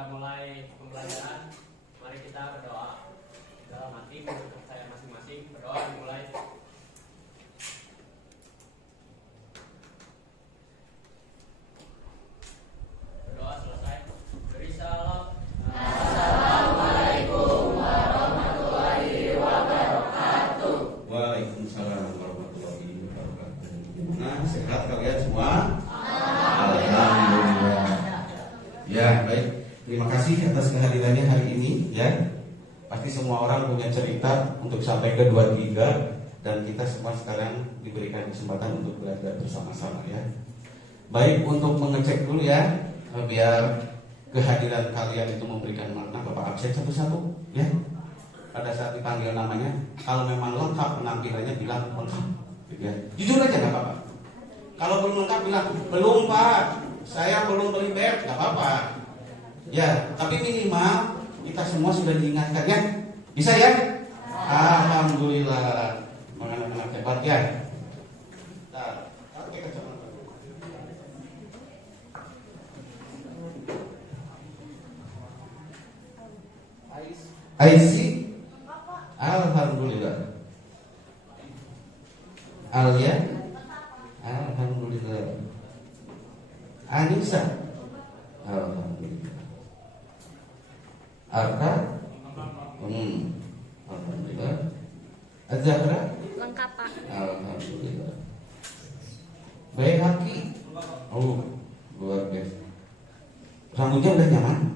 kita mulai pembelajaran, mari kita berdoa. Dalam hati untuk saya masing-masing, berdoa dimulai. Berdoa selesai. Beri salam. Assalamualaikum warahmatullahi wabarakatuh. Waalaikumsalam warahmatullahi wabarakatuh. Nah, sehat kalian semua? Alhamdulillah. Ya, baik. Terima kasih atas kehadirannya hari ini ya. Pasti semua orang punya cerita untuk sampai ke 23 dan kita semua sekarang diberikan kesempatan untuk belajar bersama-sama ya. Baik, untuk mengecek dulu ya, biar kehadiran kalian itu memberikan makna. Bapak absen satu-satu ya. Pada saat dipanggil namanya, kalau memang lengkap penampilannya bilang lengkap ya. Jujur aja nggak apa-apa. Kalau belum lengkap bilang belum Pak, saya belum beli bed, nggak apa-apa. Ya, tapi minimal kita semua sudah diingatkan ya. Bisa ya? Alhamdulillah. Anak-anak hebat ya. Nah, pakai kacamata. IC. Alhamdulillah. Alia. Alhamdulillah. Anissa. Alhamdulillah. Arka. Alhamdulillah. Az-Zahra. Lengkap Pak. Alhamdulillah. Baik Haki. Oh, luar biasa. Rambutnya udah nyaman.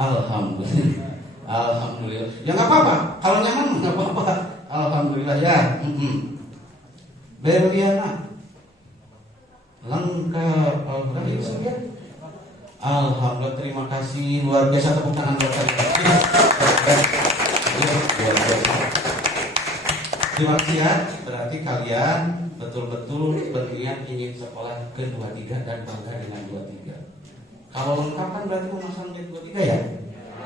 Alhamdulillah. Alhamdulillah. Ya nggak apa-apa. Kalau nyaman nggak apa-apa. Alhamdulillah ya. Berliana. Lengkap. Alhamdulillah. Alhamdulillah, terima kasih, luar biasa, tepuk tangan buat kalian. Terima kasih ya. Berarti kalian betul-betul berniat ingin sekolah ke 23 dan bangga dengan 23. Kalau lengkap kan berarti memasang grade 23 ya?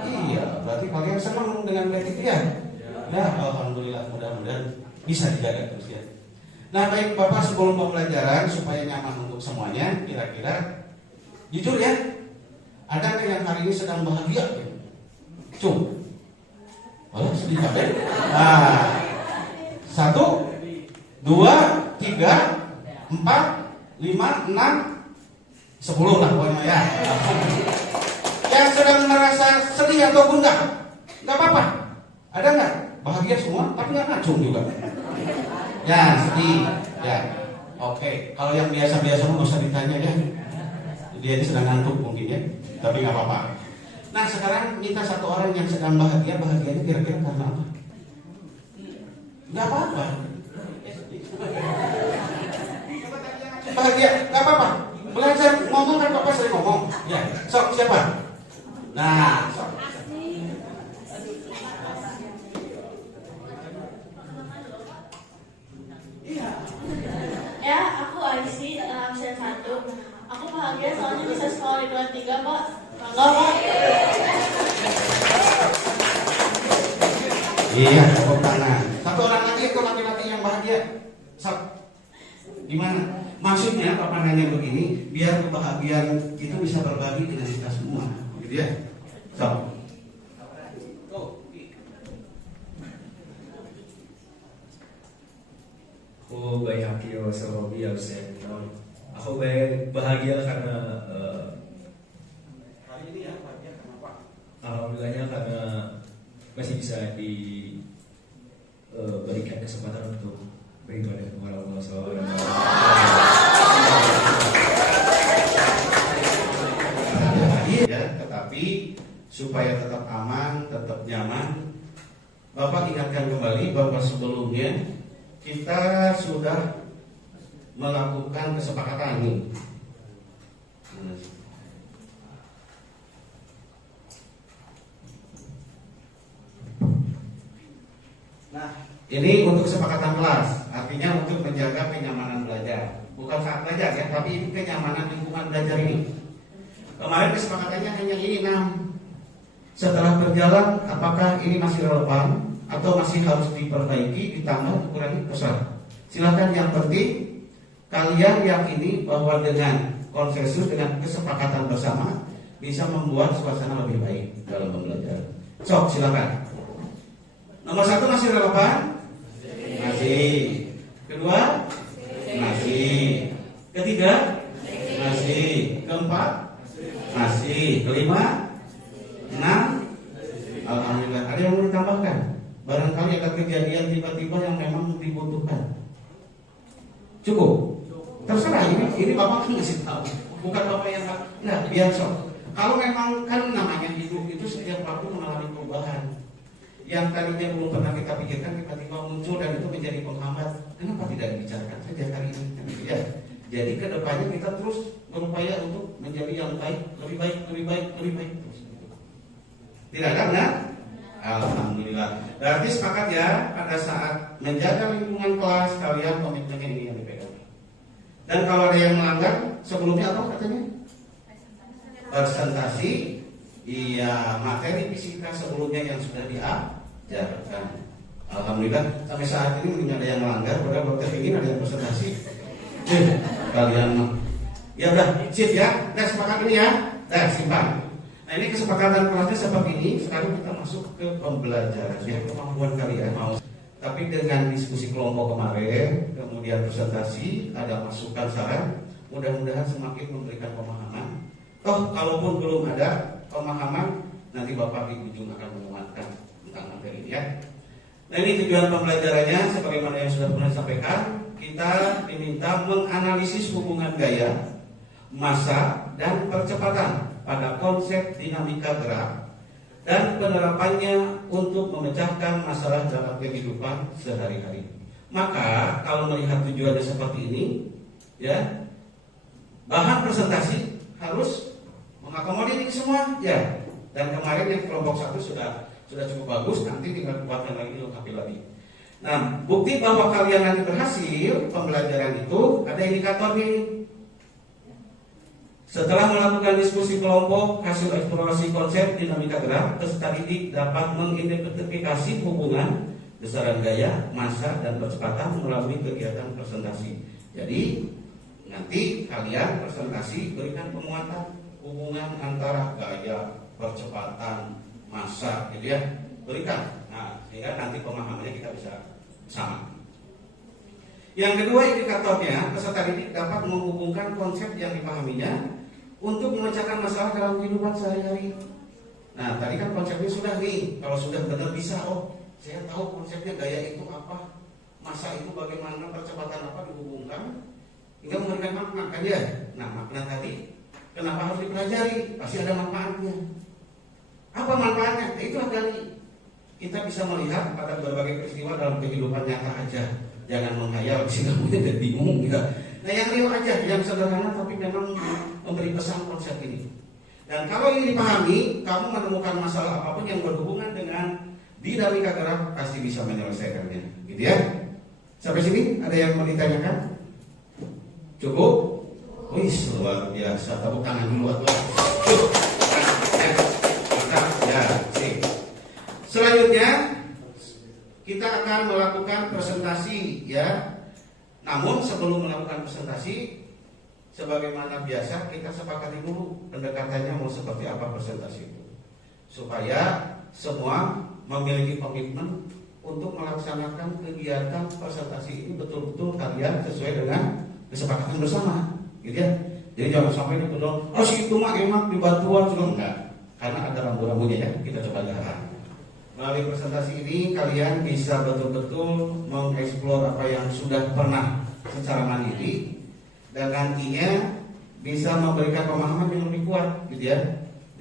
Iya, berarti kalian senang dengan grade itu ya? Ya, alhamdulillah, mudah-mudahan bisa dijaga terus ya. Nah baik Bapak, sebelum pembelajaran supaya nyaman untuk semuanya, kira-kira jujur ya, ada yang hari ini sedang bahagia? Cung, oh sedih kabeh. Nah, 1, 2, 3, 4, 5, 6, 10 lah pokoknya ya. Yang sedang merasa sedih atau gundah, nggak apa-apa. Ada nggak? Bahagia semua, tapi nggak ngacung juga. Ya sedih, ya. Oke, kalau yang biasa-biasa nggak usah ditanya ya. Dia ini sedang ngantuk mungkin ya, tapi nggak apa-apa. Nah sekarang minta satu orang yang sedang bahagia, bahagianya kira-kira karena apa? Nggak apa-apa. Bahagia, nggak apa-apa. Belajar ngomong kan Bapak sering ngomong. Ya, sok siapa? Nah, sok. Iya. Ya, aku Aisy, absen 1. Aku bahagia soalnya bisa sekolah di kelas 3, Pak. Bangga, Pak. Iya, tepuk tangan. Satu orang lagi itu laki-laki yang bahagia. Sok. Gimana? Maksudnya Bapak nanya begini, biar kebahagiaan itu bisa berbagi dengan kita semua, gitu ya. Sok. Aku bahagia wasawabi absen. Aku bahagia karena Hari ini ya bahagia kenapa? alhamdulillahnya karena masih bisa diberikan kesempatan untuk beribadah kepada Allah SWT. Ya, tetapi supaya tetap aman, tetap nyaman, Bapak ingatkan kembali bahwa sebelumnya kita sudah melakukan kesepakatan ini. Nah, ini untuk kesepakatan kelas, artinya untuk menjaga kenyamanan belajar. Bukan saat belajar ya, tapi ini kenyamanan lingkungan belajar ini. Kemarin kesepakatannya hanya ini 6. Setelah berjalan, apakah ini masih relevan atau masih harus diperbaiki, ditambah, dikurangi, terserah. Silakan, yang penting kalian yakini bahwa dengan konsensus, dengan kesepakatan bersama bisa membuat suasana lebih baik dalam pembelajaran. Sok, silakan. Nomor 1 masih relevan? Masih. Kedua? Masih. Ketiga? Masih. Keempat? Masih. Kelima? 6? Alhamdulillah. Ada yang mau ditambahkan? Barangkali ada kejadian tiba-tiba yang memang dibutuhkan. Cukup? Terserah, ini Bapak kan ngasih tahu. Bukan Bapak yang nah, biar sok. Kalau memang kan namanya hidup itu setiap waktu mengalami perubahan. Yang tadinya belum pernah kita pikirkan tiba-tiba muncul dan itu menjadi penghambat. Kenapa tidak dibicarakan saja hari ini? Ya. Jadi kedepannya kita terus berupaya untuk menjadi yang baik, lebih baik, lebih baik, lebih baik. Tidak ada benar? Alhamdulillah. Berarti sepakat ya, pada saat menjaga lingkungan kelas kalian komitmennya ini yang dipegang. Dan kalau ada yang melanggar, sebelumnya apa katanya? Presentasi. Iya, materi fisika sebelumnya yang sudah diajarkan. Alhamdulillah sampai saat ini mungkin ada yang melanggar, padahal dokter ingin ada yang presentasi. Kalian ya udah, sip ya. Dah sepakat ini ya. Dah simpan. Nah ini kesepakatan kelasnya seperti ini. Sekarang kita masuk ke pembelajaran ya, kemampuan kalian mau. Tapi dengan diskusi kelompok kemarin, kemudian presentasi, ada masukan saran, mudah-mudahan semakin memberikan pemahaman. Toh kalaupun belum ada pemahaman, nanti Bapak di ujung akan menguatkan tentang materi ini ya. Nah ini tujuan pembelajarannya sebagaimana yang sudah pernah disampaikan. Kita diminta menganalisis hubungan gaya, massa, dan percepatan pada konsep dinamika gerak dan penerapannya untuk memecahkan masalah dalam kehidupan sehari-hari. Maka kalau melihat tujuannya seperti ini, ya, bahan presentasi harus mengakomodir ini semua, ya. Dan kemarin yang kelompok 1 sudah cukup bagus, nanti tinggal kuatkan lagi, lengkapi lagi. Nah, bukti bahwa kalian nanti berhasil pembelajaran itu ada indikatornya. Setelah melakukan diskusi kelompok, hasil eksplorasi konsep dinamika gerak, peserta didik dapat mengidentifikasi hubungan besaran gaya, massa, dan percepatan melalui kegiatan presentasi. Jadi nanti kalian presentasi berikan penguatan hubungan antara gaya, percepatan, massa, gitu ya, berikan. Nah, sehingga nanti pemahamannya kita bisa sama. Yang kedua indikatornya, peserta didik dapat menghubungkan konsep yang dipahaminya untuk memecahkan masalah dalam kehidupan sehari-hari. Nah, tadi kan konsepnya sudah nih. Kalau sudah benar bisa, oh, saya tahu konsepnya gaya itu apa, massa itu bagaimana, percepatan apa dihubungkan hingga memberikan makna kan ya. Nah, makna tadi kenapa harus dipelajari? Pasti ada manfaatnya. Apa manfaatnya? Itu ada nih. Kita bisa melihat pada berbagai peristiwa dalam kehidupan nyata aja. Jangan menghayal sehingga kemudian jadi bingung gitu. Nah yang real aja, yang sederhana tapi memang memberi pesan konsep ini. Dan kalau ini dipahami, kamu menemukan masalah apapun yang berhubungan dengan dinamika gerak pasti bisa menyelesaikannya, gitu ya. Sampai sini ada yang mau ditanyakan? Cukup? Wih, luar biasa. Tepuk tangan dulu buat ya, sih. Selanjutnya kita akan melakukan presentasi ya. Namun sebelum melakukan presentasi, sebagaimana biasa kita sepakati dulu pendekatannya mau seperti apa presentasi itu, supaya semua memiliki komitmen untuk melaksanakan kegiatan presentasi ini betul-betul kalian sesuai dengan kesepakatan bersama, gitu ya. Jadi jangan sampai dipedol, oh si itu mah emak dibantuan juga enggak, karena ada rambu-rambunya ya. Kita coba lihat. Melalui presentasi ini kalian bisa betul-betul mengeksplor apa yang sudah pernah secara mandiri dan nantinya bisa memberikan pemahaman yang lebih kuat, gitu ya.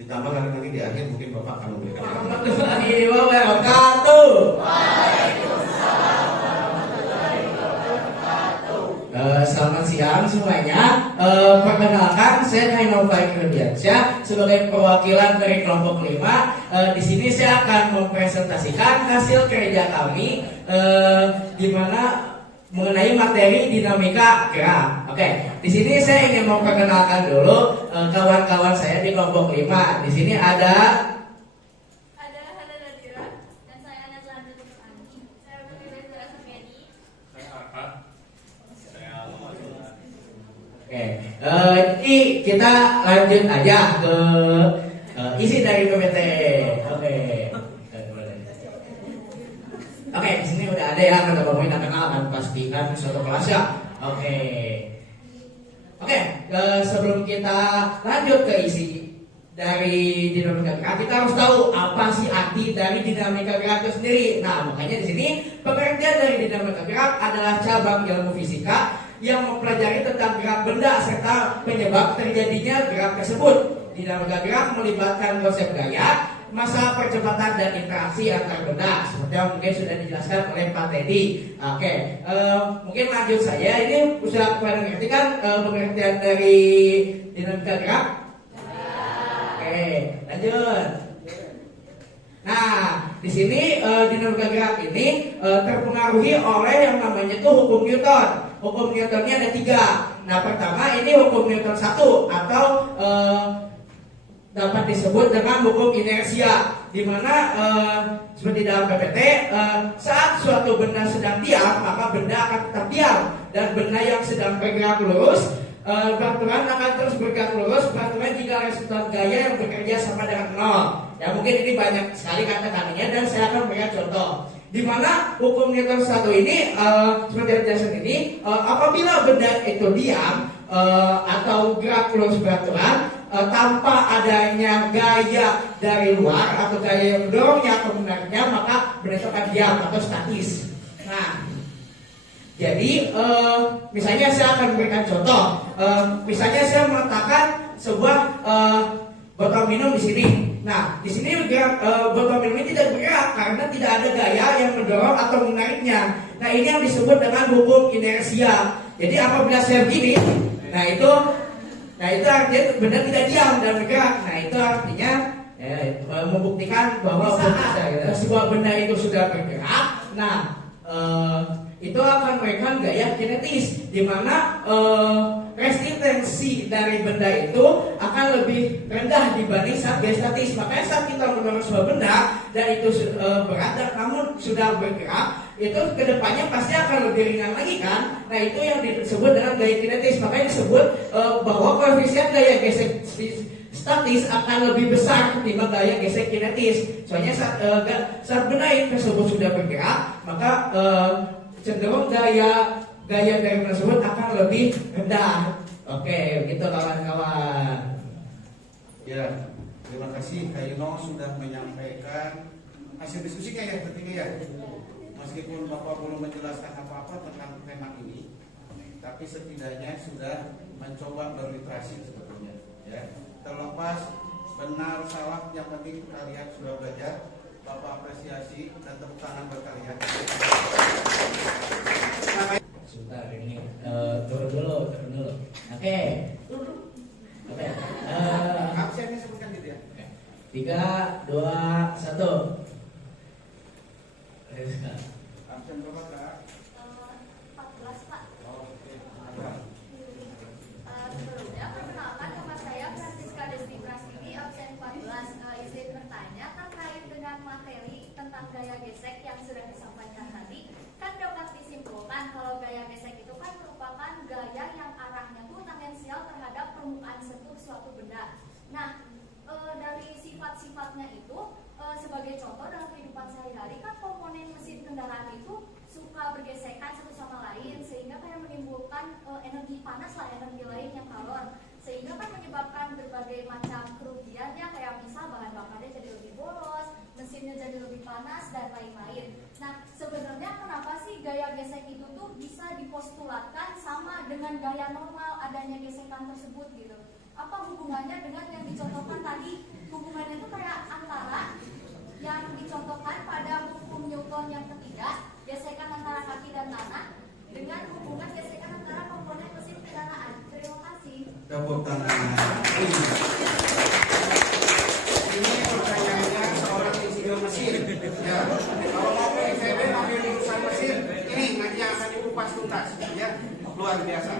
Ditambah lagi nanti di akhir mungkin Bapak akan memberikan Warahmatullahi wabarakatuh. Selamat siang semuanya. Perkenalkan, saya Kainova Ikrediansyah sebagai perwakilan dari kelompok 5. Di sini saya akan mempresentasikan hasil kerja kami di mana mengenai materi dinamika gerak. Oke, di sini saya ingin memperkenalkan dulu kawan-kawan saya di kelompok 5. Di sini ada Hana Nadira dan saya Najla Handatul Ani. Saya berasal dari Sukeni. saya Arfad. Saya Oke, Jadi kita lanjut aja ke isi dari PPT. Oke. Oke, di sini udah ada ya, kata Bang Win kenal kan pasti kan suatu kelas ya. Oke. Oke, sebelum kita lanjut ke isi dari dinamika gerak, kita harus tahu apa sih arti dari dinamika gerak itu sendiri. Nah, makanya di sini pengertian dari dinamika gerak adalah cabang ilmu fisika yang mempelajari tentang gerak benda serta penyebab terjadinya gerak tersebut. Dinamika gerak melibatkan konsep gaya, masa percepatan dan interaksi antar benda, seperti yang mungkin sudah dijelaskan oleh Pak Teddy. Oke, mungkin lanjut saya. Ini sudah pada mengerti kan pengertian dari dinamika gerak? Oke, lanjut. Nah, di sini dinamika gerak ini terpengaruhi oleh yang namanya tuh hukum Newton. Hukum Newtonnya ada 3. Nah, pertama ini hukum Newton 1 atau dapat disebut dengan hukum inersia, di mana seperti dalam PPT, saat suatu benda sedang diam maka benda akan tetap diam, dan benda yang sedang bergerak lurus, peraturan akan terus bergerak lurus, peraturan jika resultan gaya yang bekerja sama dengan 0. Ya mungkin ini banyak sekali kata-katanya dan saya akan berikan contoh. Di mana hukum Newton 1 ini seperti yang dijelaskan ini, apabila benda itu diam atau gerak lurus beraturan tanpa adanya gaya dari luar atau gaya yang mendorongnya atau menariknya, maka benda itu akan diam atau statis. Nah, jadi misalnya saya akan memberikan contoh. Misalnya saya meletakkan sebuah botol minum di sini. Nah, di sini botol minum ini tidak bergerak karena tidak ada gaya yang mendorong atau menariknya. Nah, ini yang disebut dengan hukum inersia. Jadi apabila saya begini, nah itu artinya benda tidak diam dan bergerak. Nah, itu artinya membuktikan bahwa sebuah benda itu sudah bergerak. Nah, itu akan memberikan gaya kinetis, di mana resistensi dari benda itu akan lebih rendah dibanding saat gaya statis. Makanya saat kita mendorong sebuah benda dan itu berat dan namun sudah bergerak, itu kedepannya pasti akan lebih ringan lagi kan. Nah, itu yang disebut dengan gaya kinetis. Makanya disebut bahwa koefisien gaya gesek statis akan lebih besar ketimbang gaya gesek kinetis. Soalnya saat benda tersebut sudah bergerak, maka cenderung gaya dari benda tersebut akan lebih rendah. Oke, begitu kawan-kawan. Ya, terima kasih Kak Yuno sudah menyampaikan hasil diskusinya ya bertiga ya. Meskipun Bapak belum menjelaskan apa-apa tentang tema ini, tapi setidaknya sudah mencoba berliterasi sebetulnya. Ya, terlepas benar salah, yang penting kalian sudah belajar. Bapak apresiasi dan tepuk tangan buat kalian. Sebentar ini turun dulu. Oke. Oke. Absennya sebutkan gitu ya. 3, 2, 1. Absen berapa Kak? 14 Pak. Oke, ada. Sebelumnya perkenalkan nama saya Francisca Desti Prastini, absen 14. Izin bertanya terkait dengan materi tentang gaya gesek yang sudah disampaikan tadi. Kan dapat disimpulkan kalau gaya gesek itu kan merupakan gaya yang arahnya tuh tangensial terhadap permukaan sentuh suatu benda. Nah, dari sifat-sifatnya itu sebagai contoh dalam kehidupan sehari-hari kan komponen mesin kendaraan itu suka bergesekan satu sama lain, sehingga kayak menimbulkan energi panas lah, energi lain yang kalor, sehingga kan menyebabkan berbagai macam kerugian ya, kayak misal bahan bakarnya jadi lebih boros, mesinnya jadi lebih panas dan lain-lain. Nah, sebenarnya kenapa sih gaya gesek itu tuh bisa dipostulatkan sama dengan gaya normal adanya gesekan tersebut gitu? Apa hubungannya dengan yang dicontohkan tadi? Hubungannya itu kayak antara yang dicontohkan pada hukum Newton yang ketiga, gesekan antara kaki dan tanah, dengan hubungan gesekan antara komponen mesin kendaraan. Terima kasih. Tepuk tangan. Ini pertanyaannya seorang insinyur mesin. Ya, kalau mau ke ITB ambil jurusan mesin, ini nanti akan dikupas tuntas. Ya, luar biasa.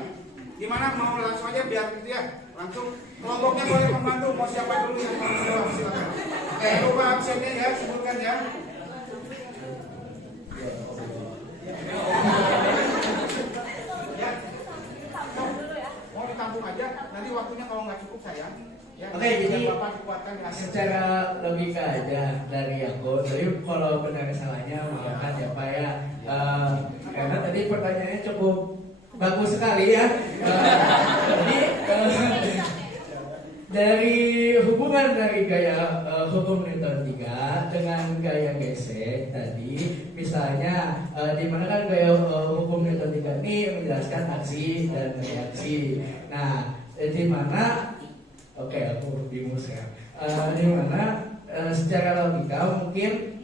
Gimana, mau langsung aja biar gitu ya? Langsung kelompoknya boleh membantu, mau siapa dulu yang mau menjawab, silakan. Oke, lupa absennya ya, sebutkan ya. Ya. Mau ditampung aja. sayang. Ya, Oke, jadi Bapak dikuatkan di hasil. secara logika aja dari aku, jadi kalau benar salahnya maafkan ya Pak ya. Karena tadi pertanyaannya cukup bagus sekali ya. Jadi dari hubungan dari gaya hukum Newton 3 dengan gaya gesek tadi, misalnya di mana kan gaya hukum Newton 3 ini menjelaskan aksi dan reaksi. Nah, di mana oke, aku bingung sekarang. Di mana secara logika mungkin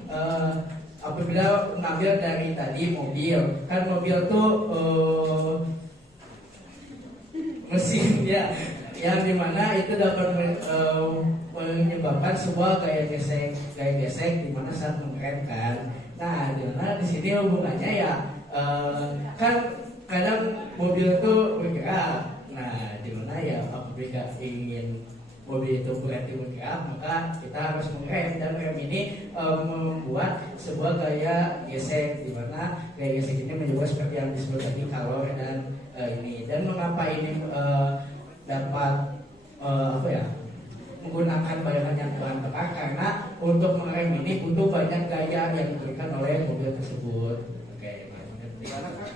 apabila mengambil dari tadi mobil, kan mobil tuh mesin ya, yang dimana itu dapat menyebabkan sebuah gaya gesek di mana saat mengerem kan. Nah, di mana di sini hubungannya ya kan kadang mobil itu bergerak. Nah, di mana ya apabila ingin mobil itu berhenti bergerak, maka kita harus mengerem, dan rem ini membuat sebuah gaya gesek, di mana gaya gesek ini menyebabkan seperti yang disebut tadi kalor dan ini. Dan mengapa ini dapat menggunakan bayangan yang kurang tepat, karena untuk mengerem ini butuh banyak gaya yang diberikan oleh mobil tersebut. Oke, Gimana Kak?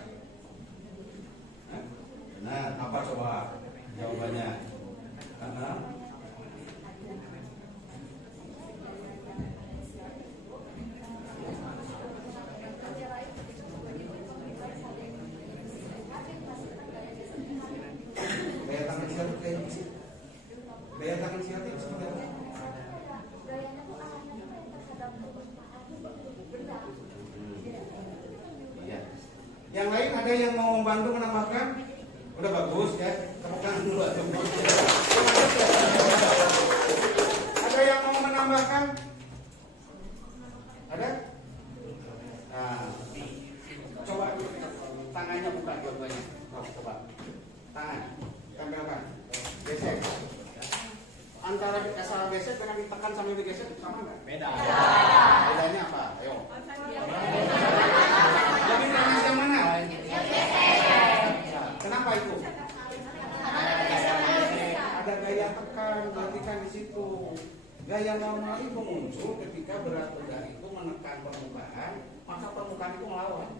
Nah, apa coba jawabannya? Karena gaya tangan siapa kayak gitu? Gaya tangan siapa itu seperti apa? Gayanya tuh arahnya tuh kayak terhadap permukaan benda. Iya. Yang lain ada yang mau membantu menambahkan? Udah bagus ya. Tepuk tangan dulu. Ada yang mau menambahkan? Ada? Nah, coba tangannya buka dua-duanya. Coba. Tangan. Tempelkan. Gesek. Antara asal gesek dengan ditekan sambil digesek sama nggak? Beda. Bedanya apa? Ayo. Lebih panas yang mana? Kenapa itu? Ada gaya tekan, berarti kan di situ. Gaya normal itu muncul ketika berat benda itu menekan permukaan, maka permukaan itu melawan.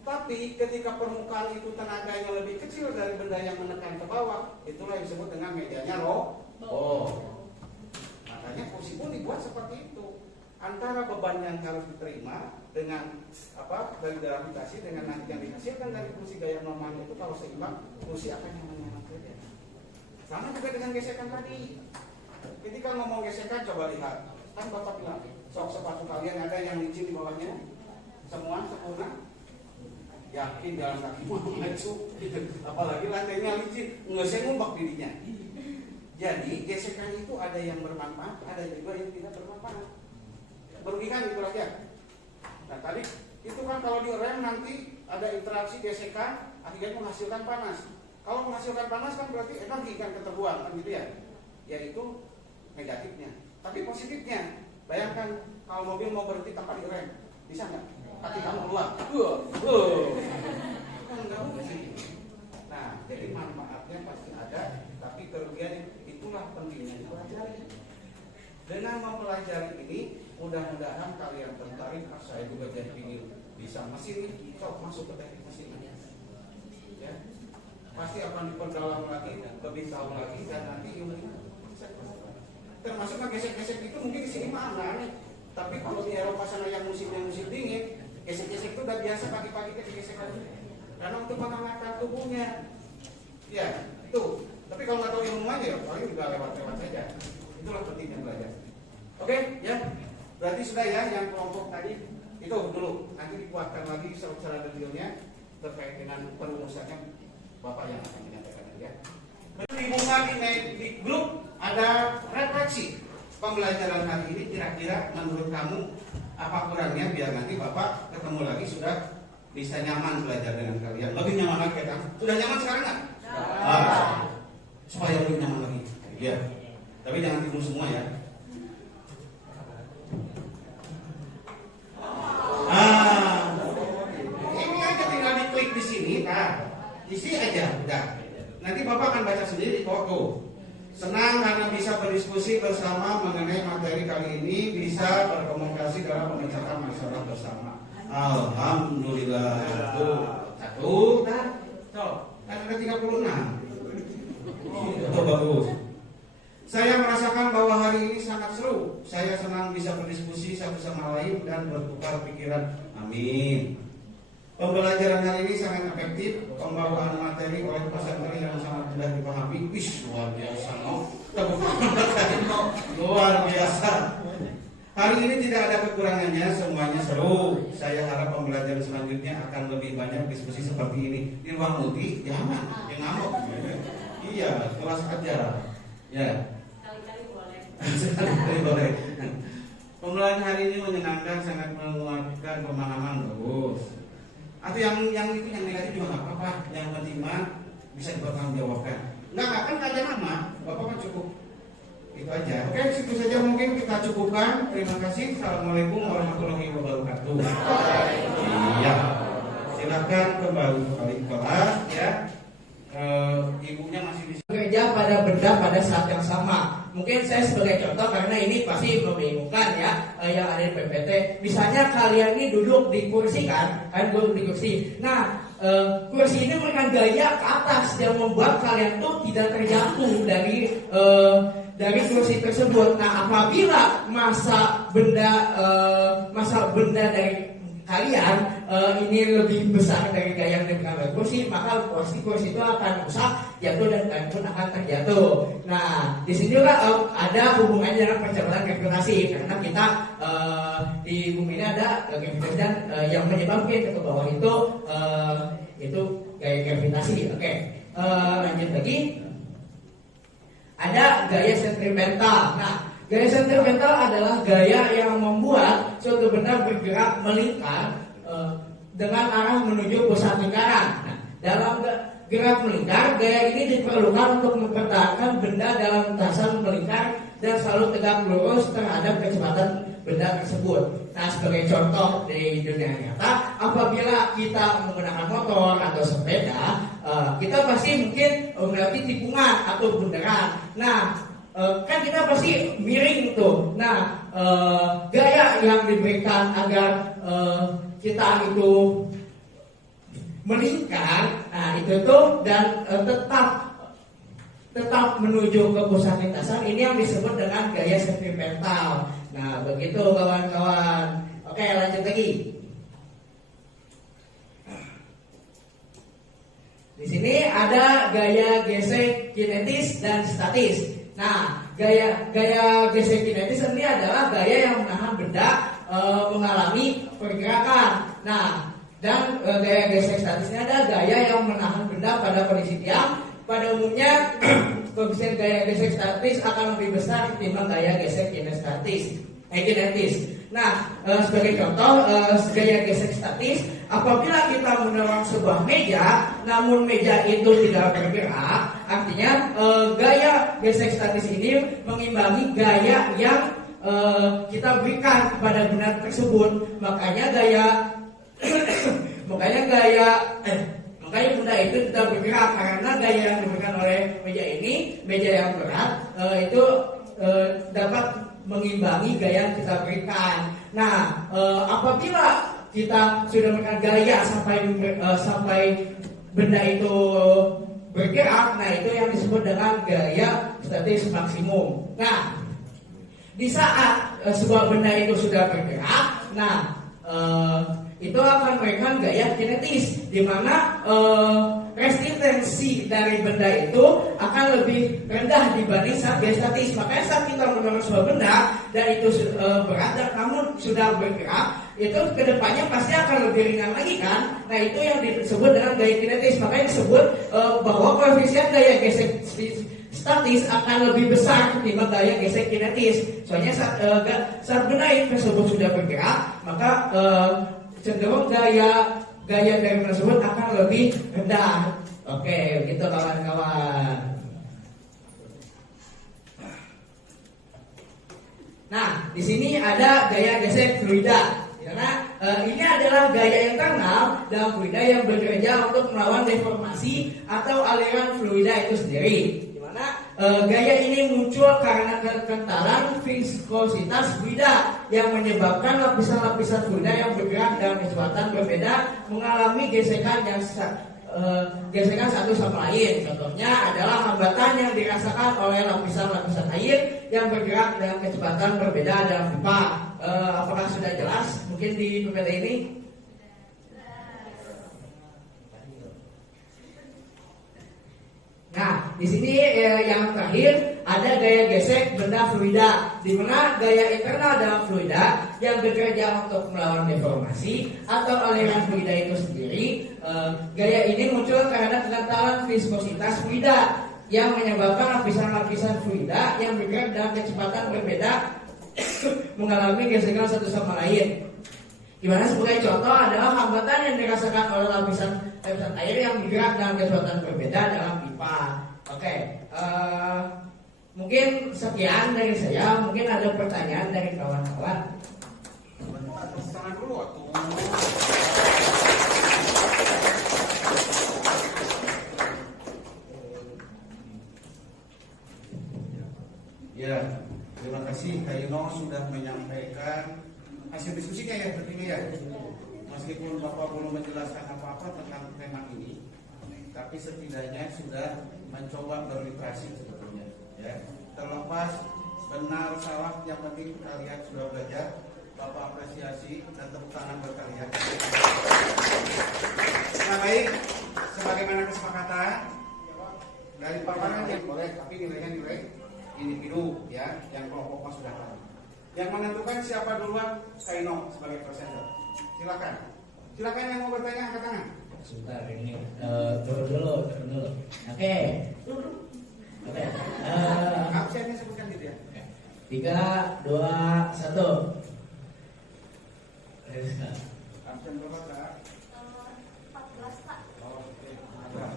Tapi ketika permukaan itu tenaganya lebih kecil dari benda yang menekan ke bawah, itulah yang disebut dengan mejanya Makanya kursi pun dibuat seperti itu. Antara beban yang harus diterima dengan dari gravitasi dengan nanti yang dihasilkan dari kursi gaya normal itu, kalau seimbang, kursi akan nyaman-nyaman saja. Sama juga dengan gesekan tadi. Ketika ngomong gesekan, coba lihat. Kan Bapak bilang, sok sepatu kalian ada yang licin di bawahnya? Semua sempurna? Yakin jalan kaki mau maju, apalagi lantainya licin, nggak saya ngumbak dirinya. Jadi gesekan itu ada yang bermanfaat, ada juga yang tidak bermanfaat. Merugikan itu aja. Nah tadi itu kan kalau direm nanti ada interaksi gesekan, akhirnya menghasilkan panas. Kalau menghasilkan panas kan berarti energi kan keterbuang kan gitu ya. Yaitu negatifnya. Tapi positifnya, bayangkan kalau mobil mau berhenti tanpa direm, bisa nggak? Kaki kamu keluar. Kan nggak mungkin. Nah, jadi manfaatnya pasti ada, tapi kerugian itulah pentingnya dipelajari. Dengan mempelajari ini, mudah-mudahan kalian tertarik. Saya juga jadi ingin bisa mesin, sok masuk ke teknik mesin. Ya, pasti akan diperdalam lagi, lebih tahu lagi, dan nanti ilmunya termasuk gesek-gesek itu mungkin di sini mah aneh. Tapi kalau di Eropa sana yang musimnya musim dingin, gesek-gesek itu udah biasa pagi-pagi kita gesek aja. Karena untuk menghangatkan tubuhnya. Ya, itu. Tapi kalau nggak tahu ilmu aja ya, paling juga lewat-lewat saja. Itulah pentingnya belajar. Oke, ya. Berarti sudah ya yang kelompok tadi itu dulu. Nanti dikuatkan lagi secara detailnya terkait dengan perumusannya Bapak yang akan menyampaikan ya. Dibuka di grup ada refleksi pembelajaran hari ini, kira-kira menurut kamu apa kurangnya, biar nanti Bapak ketemu lagi sudah bisa nyaman belajar dengan kalian. Lebih nyaman lagi kan? Sudah nyaman sekarang nggak? Supaya lebih nyaman lagi. Ya. Tapi jangan tidur semua ya. Ini aja tinggal diklik di sini, isi aja, udah. Nanti Bapak akan baca sendiri kok tuh. Senang mengenai materi kali ini bisa berkomunikasi dalam memecahkan masalah bersama. Alhamdulillah. Satu. Kan ada 36. Itu bagus. Saya merasakan bahwa hari ini sangat seru. Saya senang bisa berdiskusi satu sama lain dan bertukar pikiran. Amin. Pembelajaran hari ini sangat efektif. Pembawaan materi oleh pesantren yang sangat mudah dipahami. Wih, luar biasa, no. Tepuk tangan, no. Luar biasa. Hari ini tidak ada kekurangannya, semuanya seru. Saya harap pembelajaran selanjutnya akan lebih banyak diskusi seperti ini. Di ruang multi, jangan, yang ngamuk. Iya, kelas aja. Ya. Sekali-kali boleh. Pembelajaran hari ini menyenangkan, sangat menguatkan pemahaman. Bagus. Atau yang itu yang negatif juga nggak apa-apa. Yang penting mah bisa dipertanggungjawabkan. Nggak akan kajian nama, bapak kan cukup. Itu aja. Oke, situ saja mungkin kita cukupkan. Terima kasih. Assalamualaikum warahmatullahi wabarakatuh. Iya. Silakan kembali ke kelas ya. Ibunya masih di Bekerja pada benda pada saat yang sama. Mungkin saya sebagai contoh karena ini pasti membingungkan ya yang ada di PPT. Misalnya kalian ini duduk di kursi kan duduk di kursi. Nah kursi ini memberikan gaya ke atas yang membuat kalian tuh tidak terjatuh dari kursi tersebut. Nah apabila masa benda dari kalian ini lebih besar dari gaya yang diberikan oleh kursi, maka kursi itu akan rusak, jatuh dan kalian pun akan terjatuh. Nah, di sini juga ada hubungannya dengan percepatan gravitasi karena kita di bumi ini ada gravitasi dan yang menyebabkan ke bawah itu gaya gravitasi. Oke, lanjut lagi. Ada gaya sentripetal. Nah, gaya sentripetal adalah gaya yang membuat suatu benda bergerak melingkar dengan arah menuju pusat lingkaran. Nah, dalam gerak melingkar, gaya ini diperlukan untuk mempertahankan benda dalam lintasan melingkar dan selalu tegak lurus terhadap kecepatan benda tersebut. Nah, sebagai contoh di dunia nyata, apabila kita menggunakan motor atau sepeda, kita pasti mungkin melewati tikungan atau bundaran. Nah, kan kita pasti miring tuh. Nah, gaya yang diberikan agar kita itu melingkar, nah itu tuh dan tetap menuju ke pusat lintasan, ini yang disebut dengan gaya sentripetal. Nah, begitu kawan-kawan. Oke, lanjut lagi. Di sini ada gaya gesek kinetis dan statis. Nah, gaya gesek kinetis ini adalah gaya yang menahan benda mengalami pergerakan. Nah, dan gaya gesek statisnya adalah gaya yang menahan benda pada kondisi diam. Pada umumnya, koefisien gaya gesek statis akan lebih besar ketimbang gaya gesek kinetis. Nah, sebagai contoh gaya gesek statis, apabila kita menolong sebuah meja, namun meja itu tidak bergerak, artinya gaya gesek statis ini mengimbangi gaya yang kita berikan kepada benda tersebut. Makanya benda itu tidak bergerak karena gaya yang diberikan oleh meja yang berat itu dapat mengimbangi gaya yang kita berikan. Nah, apabila kita sudah memberikan gaya sampai benda itu bergerak, nah itu yang disebut dengan gaya statis maksimum. Nah, di saat sebuah benda itu sudah bergerak, nah itu akan memberikan gaya kinetis, di mana resistensi dari benda itu akan lebih rendah dibanding saat gaya statis. Makanya saat kita mendorong sebuah benda dan itu berat dan namun sudah bergerak, itu kedepannya pasti akan lebih ringan lagi kan. Nah, itu yang disebut dengan gaya kinetis. Makanya disebut bahwa koefisien gaya gesek statis akan lebih besar ketimbang gaya gesek kinetis. Soalnya saat benda tersebut sudah bergerak, maka cenderung gaya dari tersebut akan lebih rendah. Oke, gitu kawan-kawan. Nah, di sini ada gaya gesek fluida. Karena ini adalah gaya internal dalam fluida yang bekerja untuk melawan deformasi atau aliran fluida itu sendiri. Di mana Gaya ini muncul karena kekentalan viskositas fluida yang menyebabkan lapisan-lapisan fluida yang bergerak dalam kecepatan berbeda mengalami gesekan satu sama lain. Contohnya adalah hambatan yang dirasakan oleh lapisan-lapisan air yang bergerak dengan kecepatan berbeda dalam pipa. Apakah sudah jelas mungkin di PPT ini? Nah, di sini yang terakhir ada gaya gesek benda fluida, di mana gaya internal dalam fluida yang bekerja untuk melawan deformasi atau aliran fluida itu sendiri. Gaya ini muncul karena kekentalan viskositas fluida yang menyebabkan lapisan-lapisan fluida yang bergerak dalam kecepatan berbeda mengalami gesekan satu sama lain. Dimana sebagai contoh adalah hambatan yang dirasakan oleh lapisan air yang bergerak dalam kecepatan berbeda dalam pipa. Oke, mungkin sekian dari saya. Mungkin ada pertanyaan dari kawan-kawan. Tangan dulu waktu. Ya, terima kasih Kak Yuno sudah menyampaikan hasil diskusinya ya bertiga ya. Meskipun Bapak belum menjelaskan apa-apa tentang tema ini, tapi setidaknya sudah mencoba berliterasi sebetulnya. Ya, terlepas benar salah, yang penting kalian sudah belajar. Bapak apresiasi dan tepuk tangan buat kalian. Nah baik, sebagaimana kesepakatan dari paparan yang boleh, tapi nilainya nilai individu ya, yang kelompok sudah tahu. Yang menentukan siapa duluan, Kaino sebagai presenter. Silakan yang mau bertanya angkat tangan. Sebentar ini turun dulu. Oke. Absennya sebutkan gitu ya. 3, 2, 1. Absen berapa Kak? 14 Pak. Oke, ada.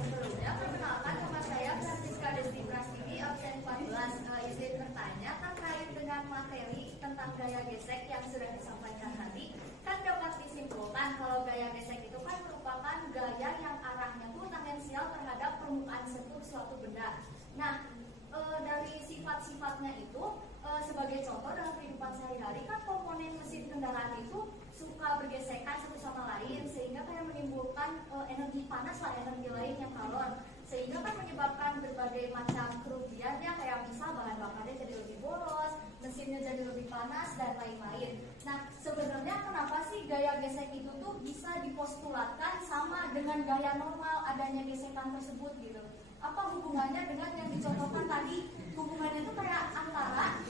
Sebelumnya perkenalkan nama saya Francisca Desti Prastini, absen 14. Izin bertanya terkait dengan materi tentang gaya gesek yang sudah disampaikan tadi. Kan dapat disimpulkan kalau gaya gesek itu kan merupakan gaya yang arahnya tuh tangensial terhadap permukaan sentuh suatu benda. Nah, dari sifat-sifatnya itu sebagai contoh dalam kehidupan sehari-hari kan komponen mesin kendaraan itu suka bergesekan satu sama lain sehingga kayak menimbulkan energi panas lah, energi lain yang kalor, sehingga kan menyebabkan berbagai macam kerugian ya, kayak misal bahan bakarnya jadi lebih boros, mesinnya jadi lebih panas dan lain-lain. Nah, sebenarnya kenapa sih gaya gesek itu tuh bisa dipostulatkan sama dengan gaya normal adanya gesekan tersebut gitu? Apa hubungannya dengan yang dicontohkan tadi? Hubungannya itu kayak antara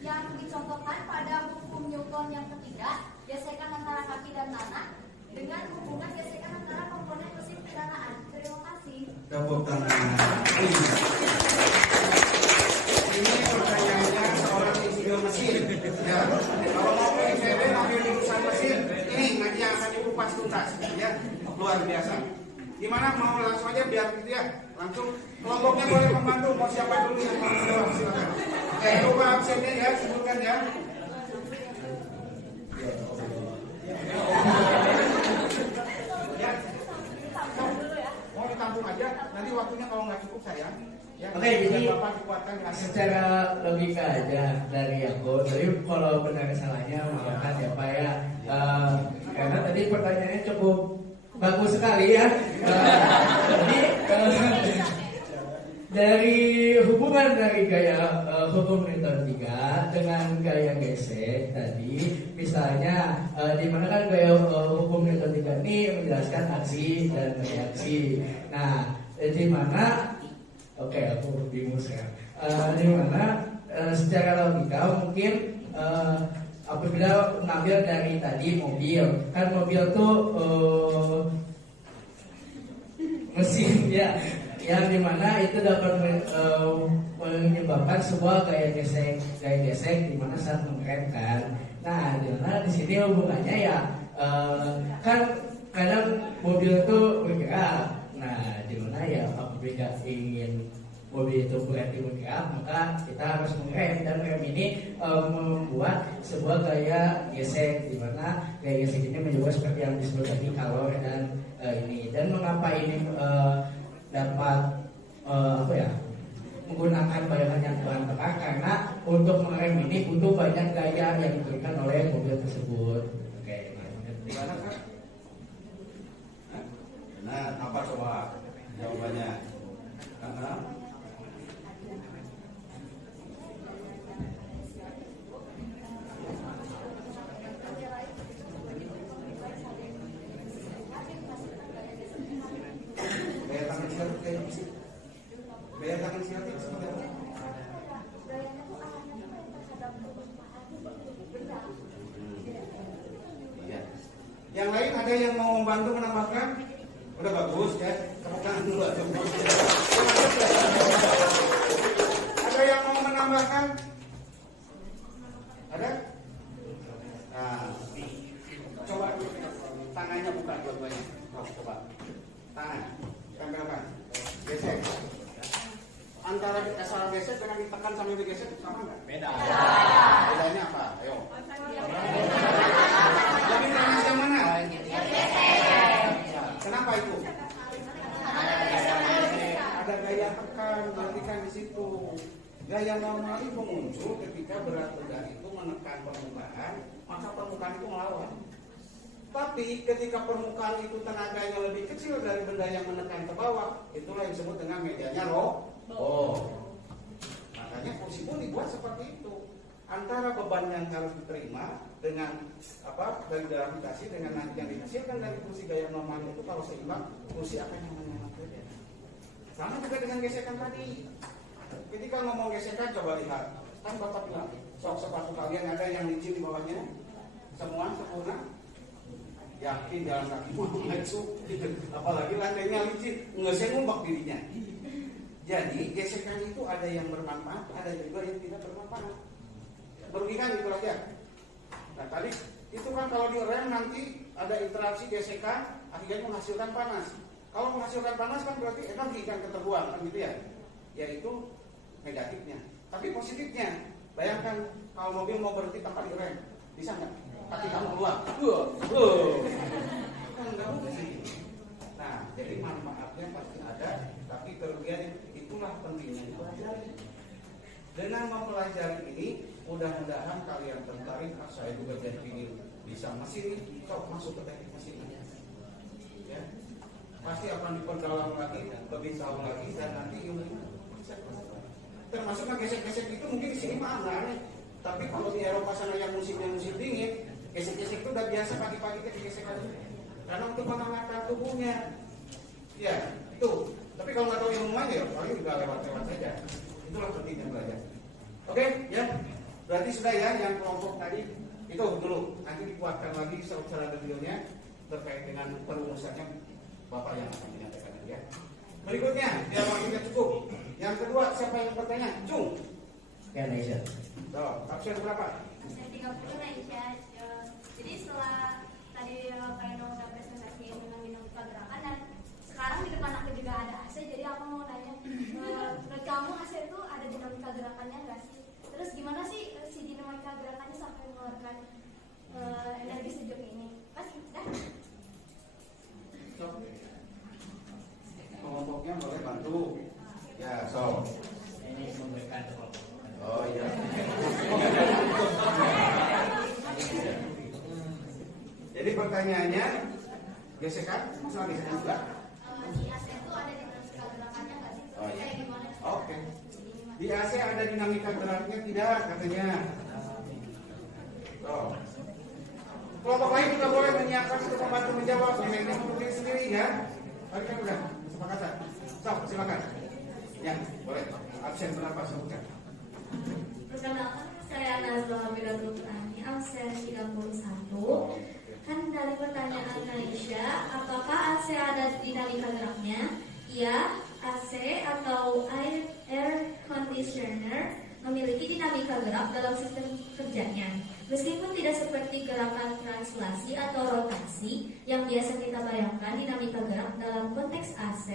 yang dicontohkan pada hukum Newton yang ketiga, gesekan antara kaki dan tanah, dengan hubungan gesekan antara komponen mesin kendaraan. Terima kasih. Tepuk tangan. Ini pertanyaannya seorang insinyur mesin. Ya, kalau mau ke ITB ngambil jurusan mesin, ini nanti yang akan dikupas tuntas. Ya, luar biasa. Gimana mau langsung aja biar gitu ya? Langsung kelompoknya boleh membantu. Mau siapa dulu yang mau menjawab silakan. Oke, coba absennya ya, sebutkan ya. Mau ditampung aja, nanti waktunya kalau nggak cukup sayang. Ya, Oke, jadi Bapak dikuatkan secara logika aja dari aku. Jadi kalau benar salahnya maafkan ya Pak ya. Karena tadi pertanyaannya cukup bagus sekali ya. Jadi dari hubungan dari gaya hukum Newton 3 dengan gaya gesek tadi, misalnya di mana kan gaya hukum Newton 3 ini menjelaskan aksi dan reaksi. Nah, di mana aku bingung sekarang. Di mana secara logika mungkin apabila mengambil dari tadi mobil, kan mobil tuh mesin ya, yang dimana itu dapat menyebabkan sebuah gaya gesek di mana saat mengerem kan. Nah, dimana di sini hubungannya ya kan kadang mobil itu bergerak. Nah, dimana ya apabila ingin mobil itu berhenti bergerak, maka kita harus mengerem, dan rem ini membuat sebuah gaya gesek, di mana gaya gesek ini menyebabkan seperti yang disebut tadi kalor dan ini. Dan mengapa ini dapat apa ya, menggunakan bayangan yang kurang tepat karena untuk mengerem ini butuh banyak gaya yang diberikan oleh mobil tersebut. Oke, Gimana Kak? Hah? Nah, apa coba jawabannya? Hah? Bayar tangan silat kayak apa sih? Bayar tangan silat itu seperti apa? Gayanya tuh arahnya tuh terhadap perusahaan benda. Iya. Yang lain ada yang mau membantu menambahkan? Udah bagus ya. Tepuk tangan dulu aja. Ada yang mau menambahkan? Ada? Nah, coba tangannya buka dua-duanya. Oh, coba. Tangan, tempelkan. Gesek. Antara asal gesek dengan ditekan sambil digesek sama nggak? Beda. Bedanya apa? Ayo. Lebih panas yang mana? Kenapa itu? Ada gaya tekan, berarti kan di situ. Gaya normal itu muncul ketika berat benda itu menekan permukaan, maka permukaan itu melawan. Tapi ketika permukaan itu tenaganya lebih kecil dari benda yang menekan ke bawah, itulah yang disebut dengan medianya roboh. Makanya kursi pun dibuat seperti itu. Antara beban yang harus diterima dengan dari gravitasi dengan nanti yang dihasilkan dari kursi gaya normal itu kalau seimbang, kursi akan nyaman-nyaman saja. Sama juga dengan gesekan tadi. Ketika ngomong gesekan, coba lihat. Kan Bapak bilang, sok sepatu kalian ada yang licin di bawahnya? Semua sempurna? Yakin jalan kaki mau ngecuk gitu. Apalagi lantainya licin, nggak saya ngumbak dirinya. Jadi gesekan itu ada yang bermanfaat, ada juga yang tidak bermanfaat. Merugikan itu aja. Nah tadi itu kan kalau direm nanti ada interaksi gesekan, akhirnya menghasilkan panas. Kalau menghasilkan panas kan berarti energi kan keterbuang kan gitu ya. Yaitu negatifnya. Tapi positifnya, bayangkan kalau mobil mau berhenti tanpa direm, bisa nggak? Kaki kamu keluar. Kan nggak mungkin. Nah, jadi manfaatnya pasti ada, tapi kerugian itulah pentingnya dipelajari. Dengan mempelajari ini, mudah-mudahan kalian tertarik. Saya juga jadi ingin bisa mesin, sok masuk ke teknik mesin. Ya, pasti akan diperdalam lagi, lebih tahu lagi, dan nanti ilmu bisa. Termasuk gesek-gesek itu mungkin di sini mah aneh. Tapi kalau di Eropa sana yang musimnya musim dingin, gesek-gesek itu udah biasa pagi-pagi ke gesekan itu. Karena untuk menghangatkan tubuhnya. Ya, itu. Tapi kalau nggak tahu ilmu ya paling juga lewat-lewat saja. Itulah pentingnya belajar. Oke, ya. Berarti sudah ya yang kelompok tadi itu dulu. Nanti dikuatkan lagi secara detailnya terkait dengan perumusannya Bapak yang akan menyampaikan ya. Berikutnya, biar waktunya cukup. Yang kedua, siapa yang bertanya? Cung. Ya, Aisyah. Absen berapa? Absen 30 Aisyah. Jadi setelah tadi Pak Eno udah presentasi tentang dinamika gerakan dan sekarang di depan aku juga ada AC, jadi aku mau nanya, menurut kamu AC itu ada dinamika gerakannya nggak sih? Terus gimana sih si dinamika gerakannya sampai mengeluarkan energi sejuk ini? Pasti dah. Kelompoknya boleh bantu. Ya, so. Ini memberikan kelompok. Oh iya. Jadi pertanyaannya, gesekan, masalah gesekan juga? Di AC itu ada dinamika gerakannya nggak sih? Oh, iya. Kayak gimana? Oke. Di AC ada dinamika geraknya tidak katanya. So. Kelompok lain juga boleh menyiapkan untuk membantu menjawab. Ini untuk diri sendiri ya. Tadi kan udah kesepakatan. So, silakan. Ya, boleh. Absen berapa sebutkan? Perkenalkan, saya Nazwa Hamida Putani, absen 31. Kan dari pertanyaan Aisyah, apakah AC ada dinamika geraknya? Ya, AC atau air conditioner memiliki dinamika gerak dalam sistem kerjanya. Meskipun tidak seperti gerakan translasi atau rotasi yang biasa kita bayangkan, dinamika gerak dalam konteks AC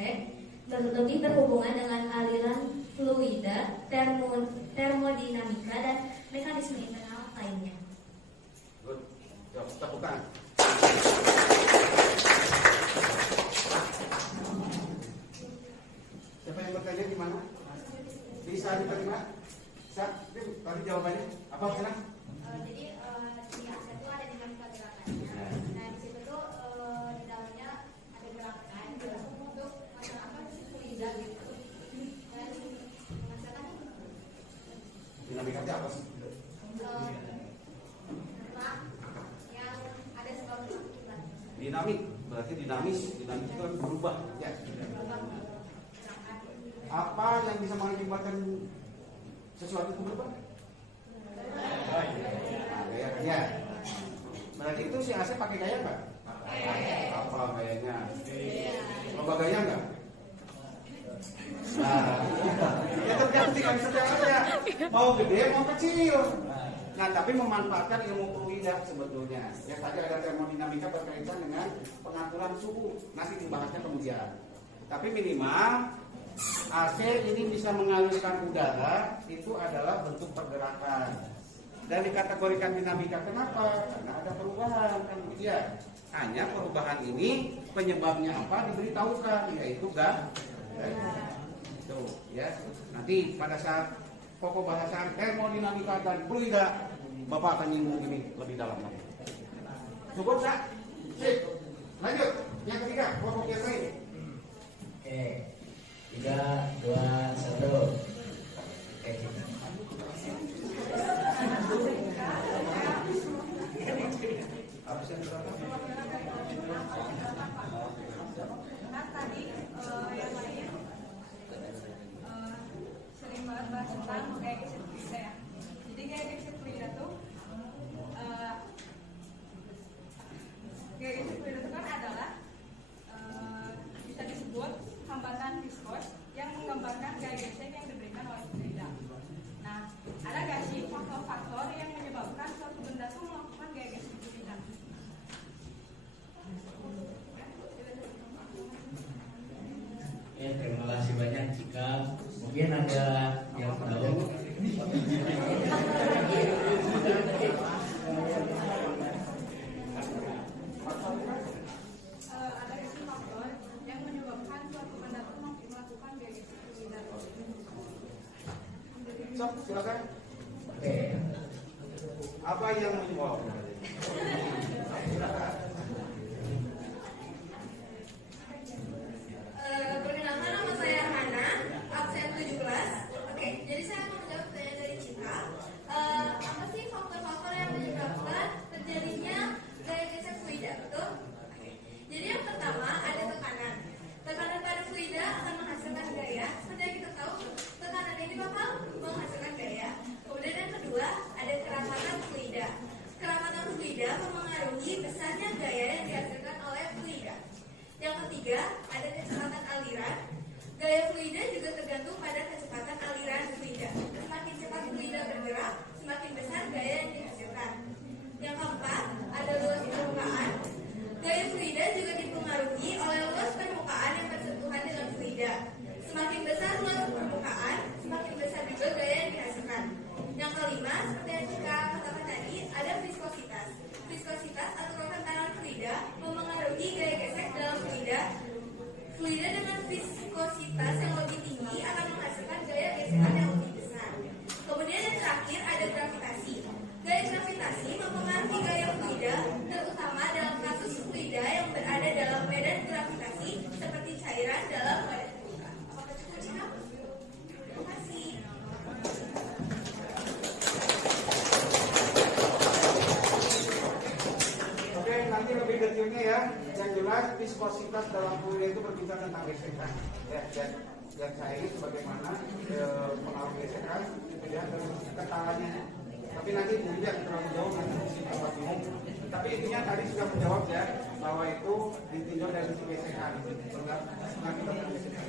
lebih berhubungan dengan aliran fluida, termodinamika, dan mekanisme internal lainnya. Good. Jawab, tepuk tangan. Siapa yang bertanya? jawabannya? Apa senang? Jadi di AC itu ada dinamika gerakannya. Nah di situ tuh di dalamnya ada gerakan untuk masyarakat fluida gitu. Dan menghasilkan Dinamika itu apa sih? gerak yang ada sebab akibat. Dinamik, berarti dinamis itu kan berubah ya. Gerakan. Apa yang bisa mengakibatkan sesuatu itu berubah? Gaya kerja. Berarti itu si AC pakai gaya nggak? Apa gayanya? Coba gaya nggak? Nah, ya tergantung sebenarnya mau gede mau kecil. Nah, tapi memanfaatkan ilmu fluida sebetulnya. Ya tadi ada termodinamika berkaitan dengan pengaturan suhu. Nanti dibahasnya kemudian. Tapi minimal AC ini bisa mengalirkan udara, itu adalah bentuk pergerakan. Dan dikategorikan dinamika kenapa? Karena ada perubahan kan begitu ya. Hanya perubahan ini penyebabnya apa diberitahukan, yaitu gaya. Itu ya. Nanti pada saat pokok bahasan termodinamika dan fluida, Bapak akan nyinggung ini lebih dalam lagi. Cukup, Sa? Sip. Lanjut. Yang ketiga, pokok biasa ini. Oke, 3, 2, 1. Oke, Apa sih yang dikatakan? Kan tadi yang lain sering banget bahas tentang gaya geser fluida ya. Jadi gaya geser fluida tuh kan adalah bisa disebut hambatan viskos yang menggambarkan gaya gesek yang diberikan oleh fluida. Nah, ada gak sih faktor-faktor yang menyebabkan suatu benda tuh melakukan gaya gesek fluida? Ya, terima kasih banyak. Jika mungkin ada yang tahu, Ada gak sih faktor yang menyebabkan suatu benda tuh melakukan gaya gesek fluida? Sok, silakan. oke, Apa yang menyebabkan? Silakan. Perkenalkan, nama saya Hana, absen 17. Oke, jadi saya akan menjawab pertanyaan dari Citra. Apa sih faktor-faktor yang menyebabkan terjadinya gaya geser fluida? Betul? Oke. Jadi yang pertama ada tekanan. Tekanan pada fluida akan menghasilkan gaya. Seperti yang kita tahu, tekanan ini bakal menghasilkan gaya. Kemudian yang kedua ada kerapatan fluida. Kerapatan fluida mempengaruhi besarnya gaya yang dihasilkan oleh fluida. Yang ketiga, ada kecepatan aliran. Gaya fluida juga tergantung pada kecepatan aliran fluida. Semakin cepat fluida bergerak, semakin besar gaya yang dihasilkan. Yang keempat, ada luas permukaan. Gaya fluida juga dipengaruhi oleh luas permukaan yang bersentuhan dengan fluida. Semakin besar luas permukaan, semakin besar juga gaya yang dihasilkan. Yang kelima, seperti yang kita katakan tadi, ada viskositas. Viskositas atau kekentalan fluida memengaruhi gaya gesek dalam fluida. Fluida dengan viskositas yang lebih tinggi akan menghasilkan gaya gesekan yang lebih besar. Kemudian yang terakhir ada gravitasi. Gaya gravitasi mempengaruhi gaya fluida, terutama dalam kasus fluida yang berada dalam medan gravitasi seperti cairan dalam badan terbuka. Apakah cukup, Cina? Terima kasih. Oke, nanti lebih detailnya ya. Yang jelas viskositas dalam fluida itu berbicara tentang gesekan. Ya, dan saya ini sebagaimana pengaruh gesekan itu ya dan ketalannya. Tapi nanti tidak terlalu jauh nanti di sini tempat umum. Tapi intinya tadi sudah menjawab ya bahwa itu ditinjau dari sisi gesekan. Sehingga nanti kita gesekan.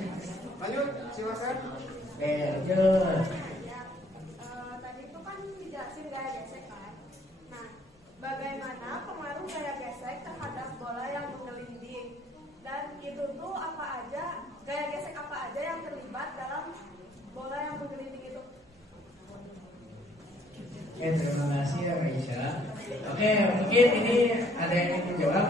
Lanjut, silakan. oke, lanjut. Ya, tadi itu kan dijelasin gaya gesek kan. Nah, bagaimana pengaruh gaya gesek terhadap bola yang menggelinding? Dan itu tuh apa aja, gaya gesek apa aja yang terlibat dalam bola yang menggelinding itu? Oke, terima kasih ya Raisya. Oke, mungkin ini ada yang ingin menjawab.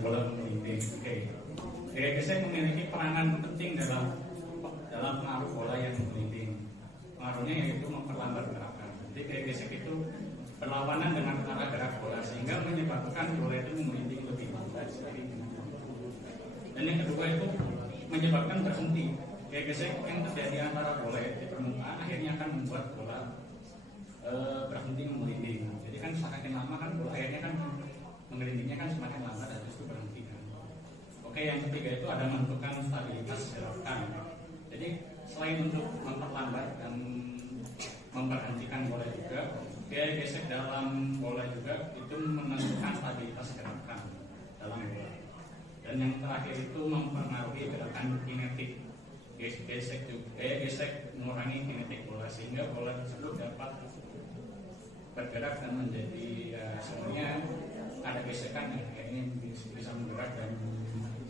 bola melinding. Oke. Gaya gesek memiliki peranan penting dalam pengaruh bola yang melinding. Pengaruhnya yaitu memperlambat gerakan. Jadi gaya gesek itu berlawanan dengan arah gerak bola sehingga menyebabkan bola itu melinding lebih lambat. Dan yang kedua itu menyebabkan berhenti. Gaya gesek yang terjadi antara bola di permukaan akhirnya akan membuat bola berhenti melinding. Jadi kan semakin lama kan bola akhirnya kan mengelindingnya kan semakin lama dan itu berhenti kan. Oke, yang ketiga itu ada menentukan stabilitas gerakan. Jadi selain untuk memperlambat dan memberhentikan bola juga, gaya gesek dalam bola juga itu menentukan stabilitas gerakan dalam bola. Dan yang terakhir itu mempengaruhi gerakan kinetik. Gaya gesek mengurangi kinetik bola sehingga bola tersebut dapat bergerak dan menjadi sebenarnya ada gesekan ya, kayak ini bisa bergerak dan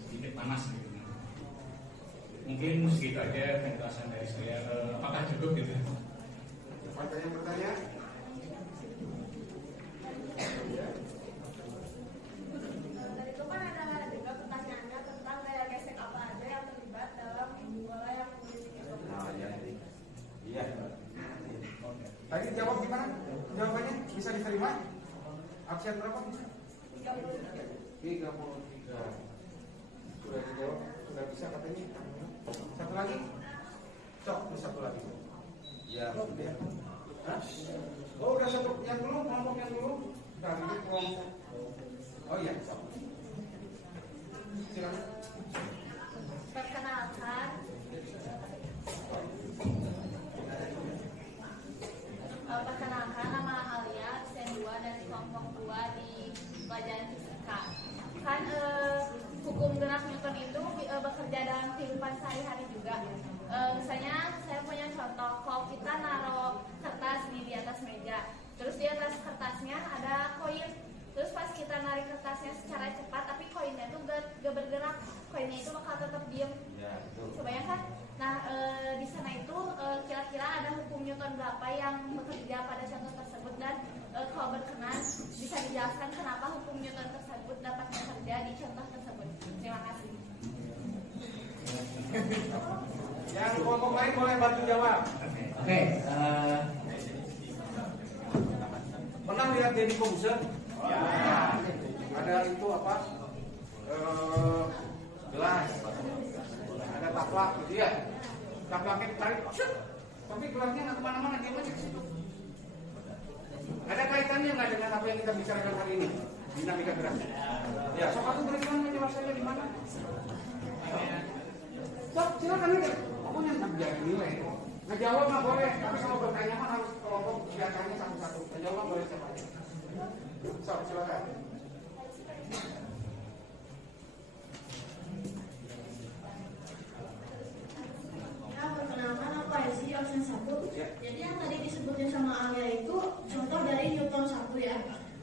sedikit panas gitu. Mungkin segitu aja penjelasan dari saya. Apakah cukup gitu? Pertanyaan? Tadi itu kan ada juga pertanyaannya tentang gaya gesek apa aja yang terlibat dalam bola yang melinding itu. Iya. Tadi jawab gimana? Jawabannya bisa diterima? Absen berapa? 33. Sudah dijawab, sudah bisa katanya. Satu lagi? Sok, satu lagi. Ya, sudah. Hah? Oh, udah satu. Yang dulu, kelompok yang dulu. Dari kelompok. Oh iya, sok. Silakan. Perkenalkan, nama Alia, absen 2 dari kelompok 2 di pelajaran fisika. Kan hukum gerak Newton itu bekerja dalam kehidupan sehari-hari juga. Misalnya saya punya contoh, kalau kita naruh kertas di atas meja, terus di atas kertasnya ada koin, terus pas kita narik kertasnya secara cepat, tapi koinnya itu gak bergerak, koinnya itu bakal tetap diem. Kebayangkan? Nah, di sana itu kira-kira ada hukum Newton berapa yang bekerja pada contoh tersebut, dan kalau berkenan bisa dijelaskan kenapa hukum Newton tersebut dapat bekerja di contoh tersebut. Terima kasih. Yang kelompok lain boleh bantu jawab. Oke, Pernah lihat Deddy Corbuzier? Ya. Ada itu apa? Gelas. Ada taplak gitu ya. Taplaknya ditarik, tapi gelasnya nggak kemana-mana, dia aja ke situ. Ada kaitannya nggak dengan apa yang kita bicarakan hari ini? Dinamika gerak. Ya, sok aku berikan penjelasannya di mana? Sok, silakan aja. Pokoknya nggak nilai. Ngejawab nggak boleh, tapi kalau bertanya mah harus kelompok biasanya satu-satu. Ngejawab boleh siapa aja. Sok, silakan. Perkenalkan, apa ya sih absen 1? Jadi yang tadi disebutin sama Alia itu contoh dari Newton 1 ya.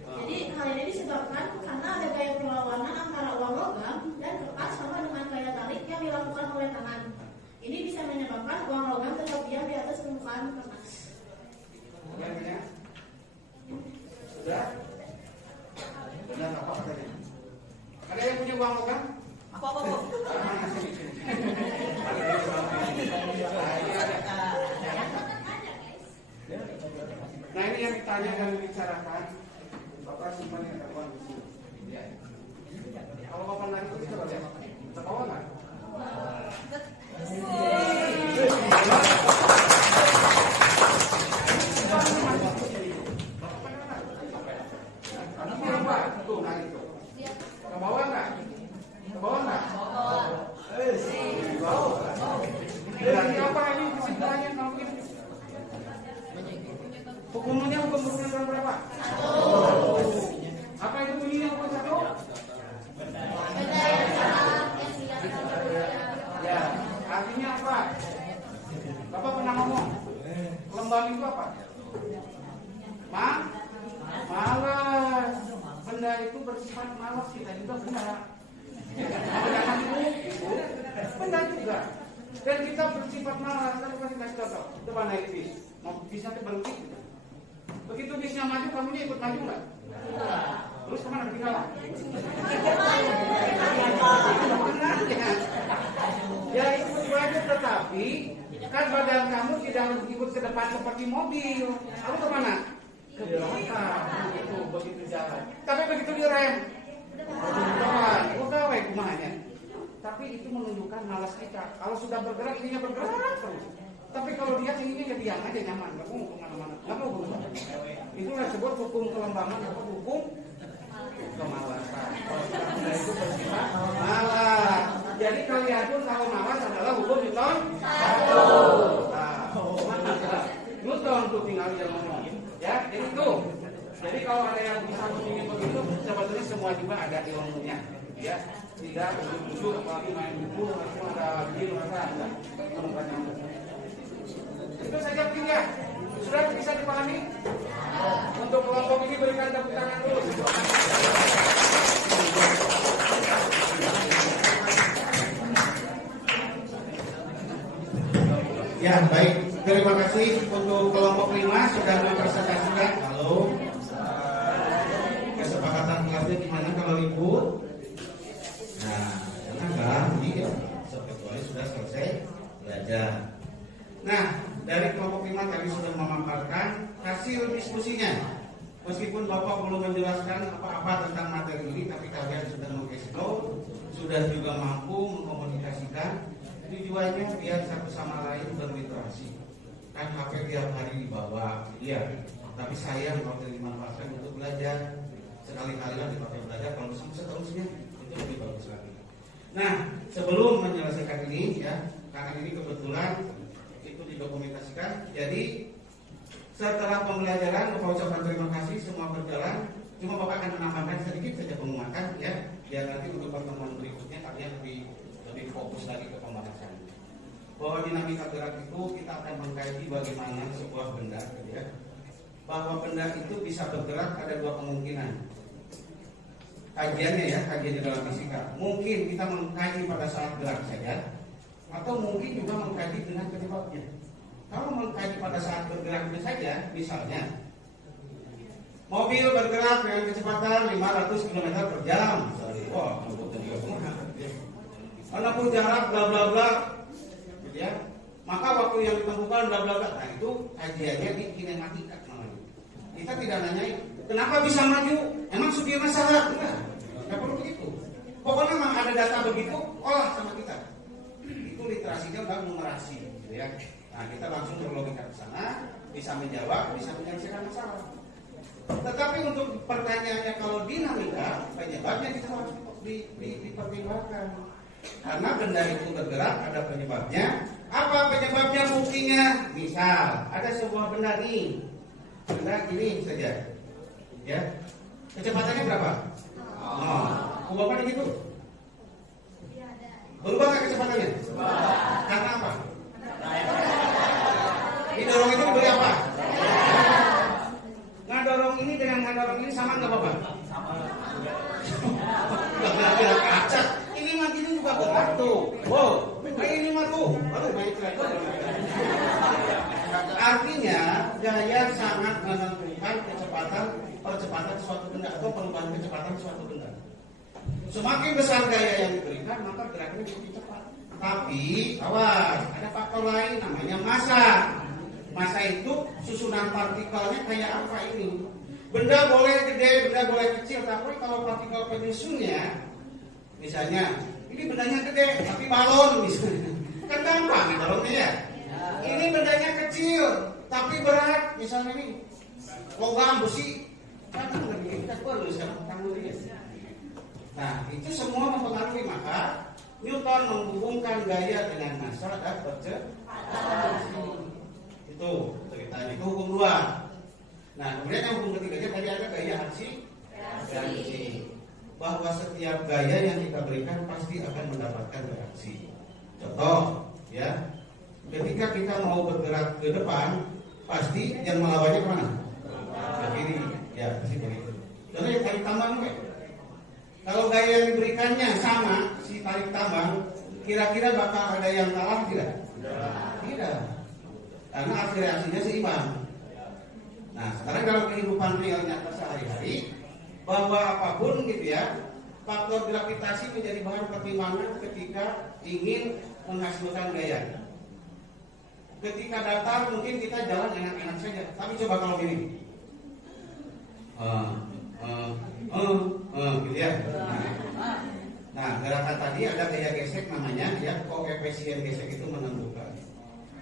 Jadi hal ini disebabkan karena ada gaya perlawanan antara uang logam dan kertas sama dengan gaya tarik yang dilakukan oleh tangan. Ini bisa menyebabkan uang logam tetap diam di atas permukaan kertas. Sudah? Benar apa tadi? Ada yang punya uang logam? Apa? Nah, ini yang ditanya dan dibicarakan. Bapak simpan yang ada uang di sini. Ya. Kalau Bapak narik itu coba lihat. Bisa bawa nggak? Tuh, narik tuh. Ke bawah nggak? Ke bawah nggak? Di bawah. Berarti apa ini kesimpulannya kalau begini? Hukumnya hukum berulang berapa? 1. Apa itu bunyinya hukum 1? Ya, artinya apa? Bapak pernah ngomong lembang itu apa? Malas. Benda itu bersifat malas, kita juga benda. Jangan itu benda juga. Dan kita bersifat malas, kan kasih contoh. Coba naik bis, mau bisa berhenti. Begitu bisnya maju, kamunya ikut maju nggak? Terus kemana ketinggalan? Tapi kan badan kamu tidak harus ikut ke depan seperti mobil. Kamu kemana? Ke belakang. Begitu jalan. Tapi begitu direm, udah wae kumahanya. Tapi itu menunjukkan malas kita. Kalau sudah bergerak, ininya bergerak terus. Tapi kalau dia inginnya ya diam aja, nyaman, nggak mau kemana-mana, nggak mau kemana. Itulah disebut hukum kelembangan atau hukum kemalasan. Kalau sudah itu bersifat malas. Jadi kalian pun kalau malas adalah hukum Newton. Newton tuh tinggal dia ngomong. Ya, jadi tuh. Jadi kalau ada yang bisa begini begitu, sebetulnya semua juga ada ilmunya. Ya, tidak ujuk-ujuk apalagi main buku, langsung ada gini masa ada temukan. Itu saja mungkin ya. Sudah bisa dipahami? Untuk kelompok ini berikan tepuk tangan dulu. Ya, baik. Terima kasih untuk kelompok 5 sudah mempresentasikan. Halo. Kesepakatan kelasnya gimana kalau libur? Nah, jangan ya. Sebetulnya sudah selesai belajar. Nah, dari kelompok 5 tadi sudah memaparkan hasil diskusinya. Meskipun Bapak belum menjelaskan apa-apa tentang materi ini, tapi kalian sudah mengeksplor, sudah juga mampu mengkomunikasikan. Tujuannya biar satu sama lain berliterasi. Kan HP tiap hari dibawa, iya. Tapi sayang kalau dimanfaatkan untuk belajar. Sekali-kali lah dipakai belajar, kalau bisa seterusnya itu lebih bagus lagi. Nah, sebelum menyelesaikan ini ya, karena ini kebetulan itu didokumentasikan. Jadi setelah pembelajaran, Bapak ucapkan terima kasih, semua berjalan. Cuma Bapak akan menambahkan sedikit saja pengumuman ya, biar nanti untuk pertemuan berikutnya kalian lebih fokus lagi ke pembahasan. Bahwa dinamika gerak itu kita akan mengkaji bagaimana sebuah benda, ya. Bahwa benda itu bisa bergerak ada dua kemungkinan. Kajiannya ya, kajian di dalam fisika. Mungkin kita mengkaji pada saat gerak saja, atau mungkin juga mengkaji dengan penyebabnya. Kalau mengkaji pada saat bergerak saja, misalnya mobil bergerak dengan kecepatan 500 km per jam, wah, menempuh jarak bla bla bla, gitu ya. Maka waktu yang ditemukan bla bla bla, nah itu kajiannya di kinematika namanya. Kita tidak nanya kenapa bisa maju, emang supirnya salah, nggak perlu begitu. Pokoknya memang ada data begitu, olah sama kita. Itu literasinya udah numerasi, gitu ya. Nah, kita langsung berlogika ke sana, bisa menjawab, bisa menyelesaikan masalah. Tetapi untuk pertanyaannya kalau dinamika, penyebabnya kita harus dipertimbangkan. Karena benda itu bergerak, ada penyebabnya. Apa penyebabnya, buktinya? Misal, ada sebuah benda nih, benda ini saja, ya. Kecepatannya berapa? Ubah gitu? Berubah nggak kecepatannya? Karena apa? Didorong itu diberi apa? Ngadorong ini dengan ngadorong ini sama nggak Bapak? Sama. Nggak gerak kaca. Ini mah gini juga berat tuh. Wow, ini mah tuh. Aduh, baik. Artinya gaya sangat menentukan percepatan suatu benda atau perubahan kecepatan suatu benda. Semakin besar gaya yang diberikan, maka geraknya semakin cepat. Tapi awas, ada faktor lain namanya massa. Massa itu susunan partikelnya kayak apa ini? Benda boleh gede, benda boleh kecil, tapi kalau partikel penyusunnya, misalnya ini bendanya gede, tapi balon misalnya, kan gampang nih balonnya ya. Ini bendanya kecil, tapi berat, misalnya ini logam besi, kan lebih kita perlu sekarang tanggung dia. Nah itu semua mempengaruhi, maka Newton menghubungkan gaya dengan massa dan percepatan. Itu ceritanya, itu hukum 2. Nah kemudian yang hukum ketiganya tadi ada gaya reaksi. Bahwa setiap gaya yang kita berikan pasti akan mendapatkan reaksi. Contoh, ya, ketika kita mau bergerak ke depan, pasti yang melawannya kemana? Ke kiri, ya pasti begitu. Contoh yang tarik tambang, kalau gaya yang diberikannya sama, si tarik tambang, kira-kira bakal ada yang kalah tidak? Tidak. Karena akhir reaksinya seimbang. Nah, sekarang dalam kehidupan real nyata sehari-hari, bahwa apapun gitu ya, faktor gravitasi menjadi bahan pertimbangan ketika ingin menghasilkan gaya. Ketika datar mungkin kita jalan enak-enak saja. Tapi coba kalau gini. Gitu ya. Nah, gerakan tadi ada gaya gesek namanya ya, koefisien gesek itu menentukan.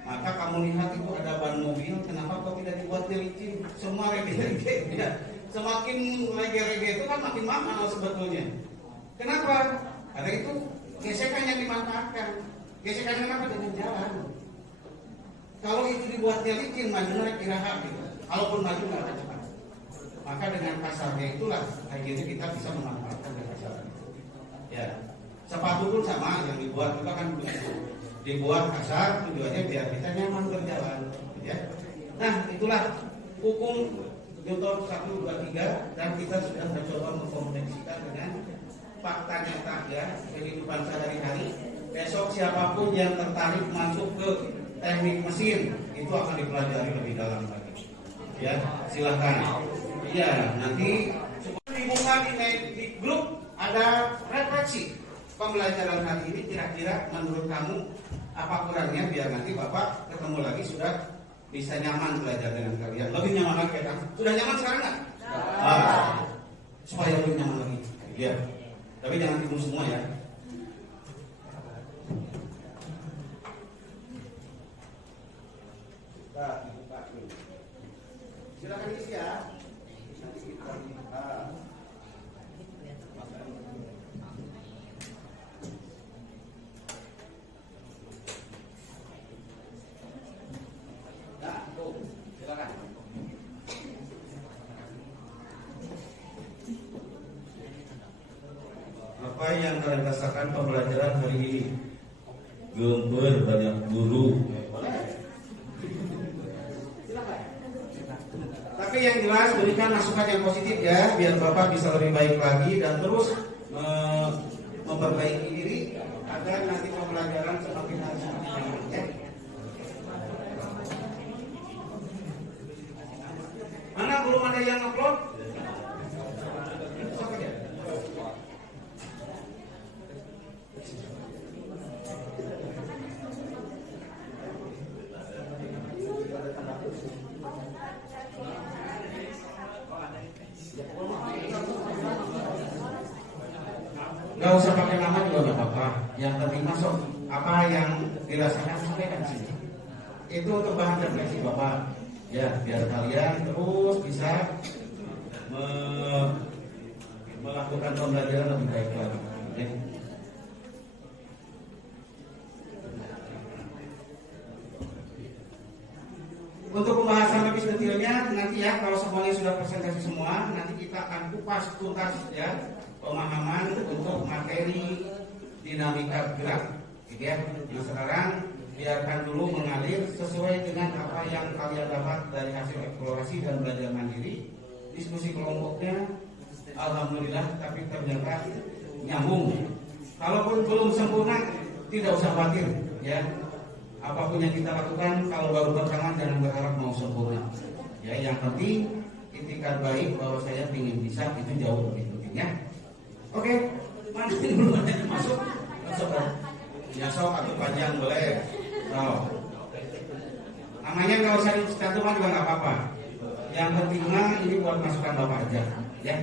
Maka kamu lihat itu ada ban mobil, kenapa kok tidak dibuatnya licin? Semua rege-rege ya. Semakin rege-rege itu kan makin mahal sebetulnya. Kenapa? Karena itu gesekan yang dimanfaatkan. Gesekan kenapa? Dengan jalan. Kalau itu dibuatnya licin, maju naik iraha gitu. Kalaupun maju nggak akan cepat. Maka dengan kasarnya itulah akhirnya kita bisa memanfaatkan kekasaran. Ya, sepatu pun sama yang dibuat juga kan begitu. Dibuat kasar tujuannya biar kita nyaman berjalan. Ya. Nah, itulah hukum Newton 1, 2, 3 dan kita sudah mencoba mengkomunikasikan dengan fakta nyata ya kehidupan sehari-hari. Besok siapapun yang tertarik masuk ke teknik mesin itu akan dipelajari lebih dalam lagi. Ya, silahkan. Iya, nanti dibuka di grup ada refleksi pembelajaran hari ini. Kira-kira menurut kamu apa kurangnya biar nanti Bapak ketemu lagi sudah bisa nyaman belajar dengan kalian. Lebih nyaman lagi kan? Sudah nyaman sekarang nggak? Supaya lebih nyaman lagi. Iya. Tapi jangan tidur semua ya. Silakan isi ya. Apa yang kalian rasakan pembelajaran hari ini? Gembur banyak guru. Tapi yang jelas berikan masukan yang positif ya, biar Bapak bisa lebih baik lagi dan terus memperbaiki diri agar nanti pembelajaran semakin hari semakin baik ya. Mana belum ada yang upload? Sok aja. Gak usah pakai nama juga gak apa-apa. Yang penting masuk apa yang dirasakan sampaikan sini. Itu untuk bahan refleksi Bapak. Ya, biar kalian terus bisa melakukan pembelajaran lebih baik lagi. Ya. Untuk pembahasan lebih detailnya nanti ya, kalau semuanya sudah presentasi semua, nanti kita akan kupas tuntas ya pemahaman untuk materi dinamika gerak, gitu ya. Nah sekarang biarkan dulu mengalir sesuai dengan apa yang kalian dapat dari hasil eksplorasi dan belajar mandiri. Diskusi kelompoknya, alhamdulillah, tapi ternyata nyambung. Kalaupun belum sempurna, tidak usah khawatir, ya. Apapun yang kita lakukan, kalau baru pertama jangan berharap mau sempurna. Ya, yang penting itikat baik bahwa saya ingin bisa itu jauh lebih penting ya. Oke, mana dulu ada yang masuk? Masuk kan? Ya sok atau panjang boleh. So, namanya nggak usah dicantumkan juga nggak apa-apa. Yang penting mah ini buat masukan Bapak aja, ya.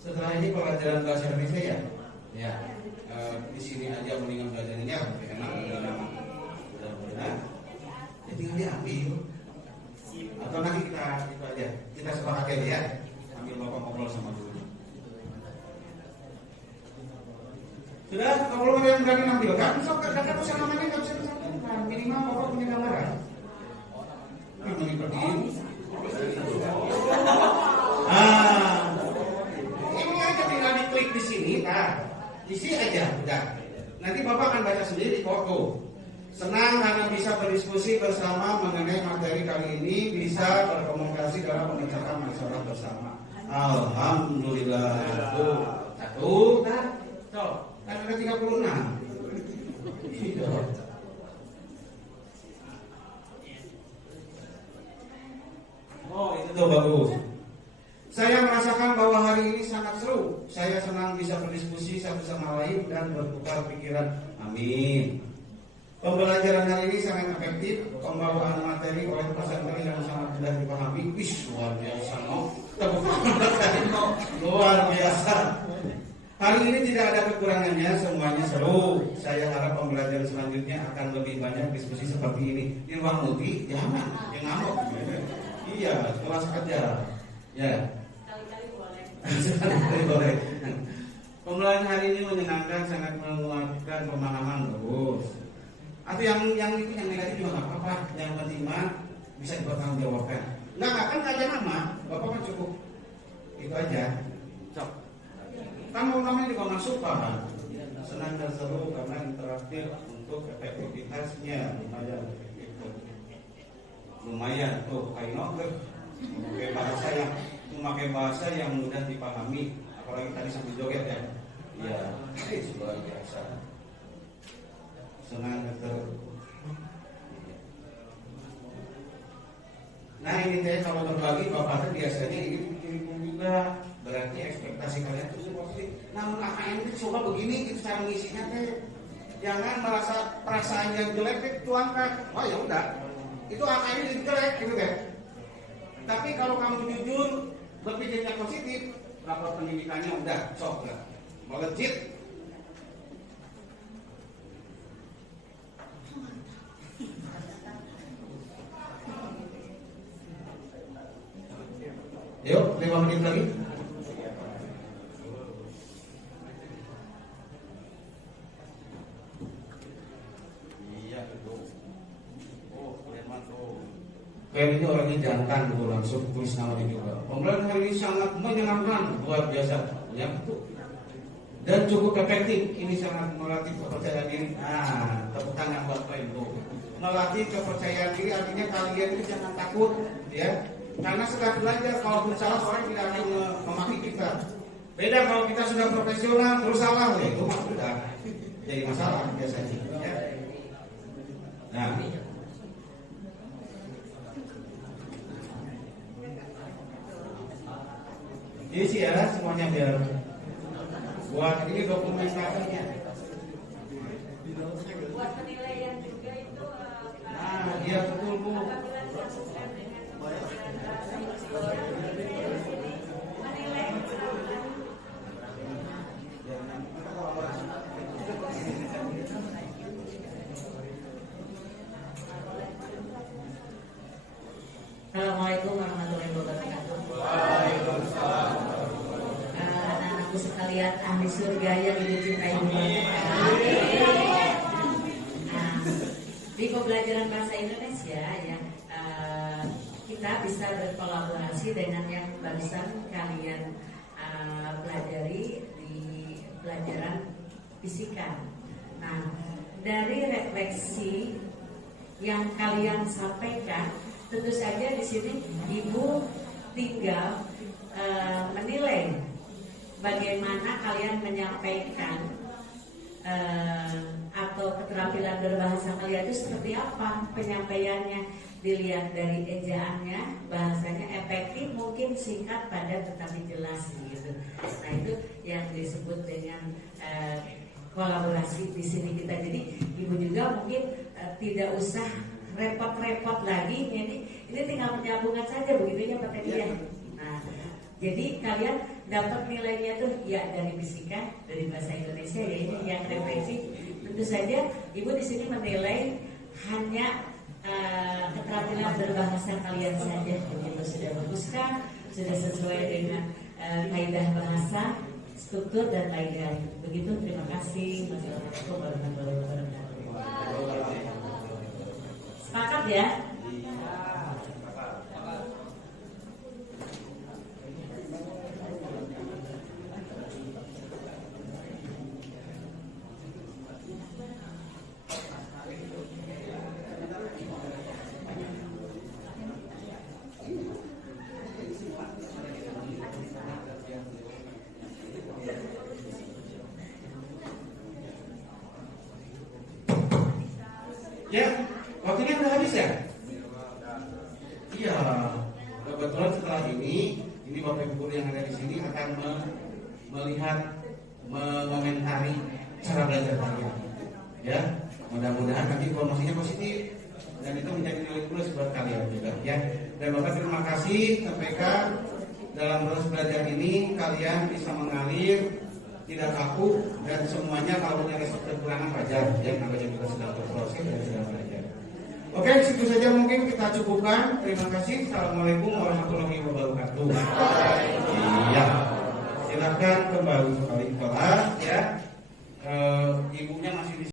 Setelah ini pelajaran bahasa Indonesia ya, ya di sini aja mendingan belajarnya enak, mudah-mudahan. Ya tinggal diambil, atau nanti kita itu aja, kita sepakat aja ya, ambil Bapak ngobrol sama guru. Sudah, kalau ada yang berani ambil kan, sok kakak usah namanya nggak bisa disampaikan, minimal Bapak punya gambaran. Ini berdiri. Ini aja tinggal diklik di sini, isi aja udah. Nanti Bapak Senang karena bisa berdiskusi bersama mengenai materi kali ini, bisa berkomunikasi dalam memecahkan masalah bersama. Alhamdulillah. Satu, kan ada 36. Iya. Oh, itu tuh bagus. Saya merasakan bahwa hari ini sangat seru. Saya senang bisa berdiskusi satu sama lain dan bertukar pikiran. Amin. Pembelajaran hari ini sangat efektif. Pembawaan materi oleh presenter yang sangat mudah dipahami. Wih, luar biasa, no. Tepuk tangan, no. Luar biasa. Hari ini tidak ada kekurangannya, semuanya seru. Saya harap pembelajaran selanjutnya akan lebih banyak diskusi seperti ini. Di ruang multi, jangan, yang ngamuk. Iya, kelas aja. Ya. Sekali-kali boleh. Pembelajaran hari ini menyenangkan, sangat menguatkan pemahaman, bagus. Atau yang itu yang negatif juga nggak apa-apa. Yang penting mah bisa dipertanggungjawabkan. Nggak kan aja nama, bapak kan cukup itu aja. Cok. Kamu namanya juga masuk pak. Senang dan seru karena interaktif untuk efektivitasnya lumayan tuh kaino memakai bahasa yang mudah dipahami, apalagi tadi sambil joget ya. Iya, itu luar biasa. Senang dan nah ini teh kalau berbagi bapak biasanya ini juga berarti ekspektasi kalian itu seperti. Namun AKM itu coba begini itu cara mengisinya teh. Jangan merasa perasaan yang jelek tuangkan. Oh ya udah, itu AKM itu jelek gitu teh. Tapi kalau kamu jujur berpikirnya positif, rapor pendidikannya udah sok lah, melejit. Yuk, 5 menit lagi. Iya, betul. Oh, kalian tuh. Kalian ini orangnya jantan tuh langsung tulis nama di juga. Pembelajaran hari ini sangat menyenangkan, luar biasa. Ya, betul. Dan cukup efektif. Ini sangat melatih kepercayaan diri. Nah, tepuk tangan buat kalian tuh. Melatih kepercayaan diri artinya kalian itu jangan takut, ya. Karena setelah belajar, kalaupun salah orang tidak akan memaki kita. Beda kalau kita sudah profesional terus salah, ya itu mah sudah jadi masalah biasanya. Ya. Nah, jadi sih ya semuanya biar buat ini dokumentasinya. Buat penilaian juga itu. Nah, iya betul bu. Assalamualaikum warahmatullahi wabarakatuh. Waalaikumsalam. Anak-anakku sekalian, ahli surga yang dicintai Allah. Di pembelajaran bahasa Indonesia ya, kita bisa berkolaborasi dengan yang barusan kalian pelajari di pelajaran fisika. Nah, dari refleksi yang kalian sampaikan, tentu saja di sini Ibu tinggal menilai bagaimana kalian menyampaikan atau keterampilan berbahasa kalian itu seperti apa penyampaiannya. Dilihat dari ejaannya, bahasanya efektif, mungkin singkat, padat, tetapi jelas gitu. Nah itu yang disebut dengan kolaborasi di sini kita. Jadi Ibu juga mungkin tidak usah repot-repot lagi. Ini tinggal penyambungan saja begitu ya Pak Teddy ya. Nah, jadi kalian dapat nilainya tuh ya dari fisika, dari bahasa Indonesia ya ini yang refleksi. Tentu saja Ibu di sini menilai hanya keterampilan berbahasa kalian saja. Begitu sudah baguskah? Sudah sesuai dengan kaidah bahasa, struktur dan lain-lain. Begitu, terima kasih. Wassalamualaikum warahmatullahi wabarakatuh. Sepakat ya? Ya, waktunya udah habis ya? Iya. Kebetulan setelah ini Bapak Ibu guru yang ada di sini akan melihat, mengomentari cara belajar kalian. Ya, mudah-mudahan nanti informasinya positif dan itu menjadi nilai plus buat kalian juga ya. Dan Bapak terima kasih TPK dalam proses belajar ini kalian bisa mengalir, tidak kaku dan semuanya kalau punya resep kekurangan wajar ya, namanya juga sedang berproses dan sedang belajar. Oke, situ saja mungkin kita cukupkan. Terima kasih. Assalamualaikum warahmatullahi wabarakatuh. Iya, silakan kembali ke kelas ya. Ibunya masih di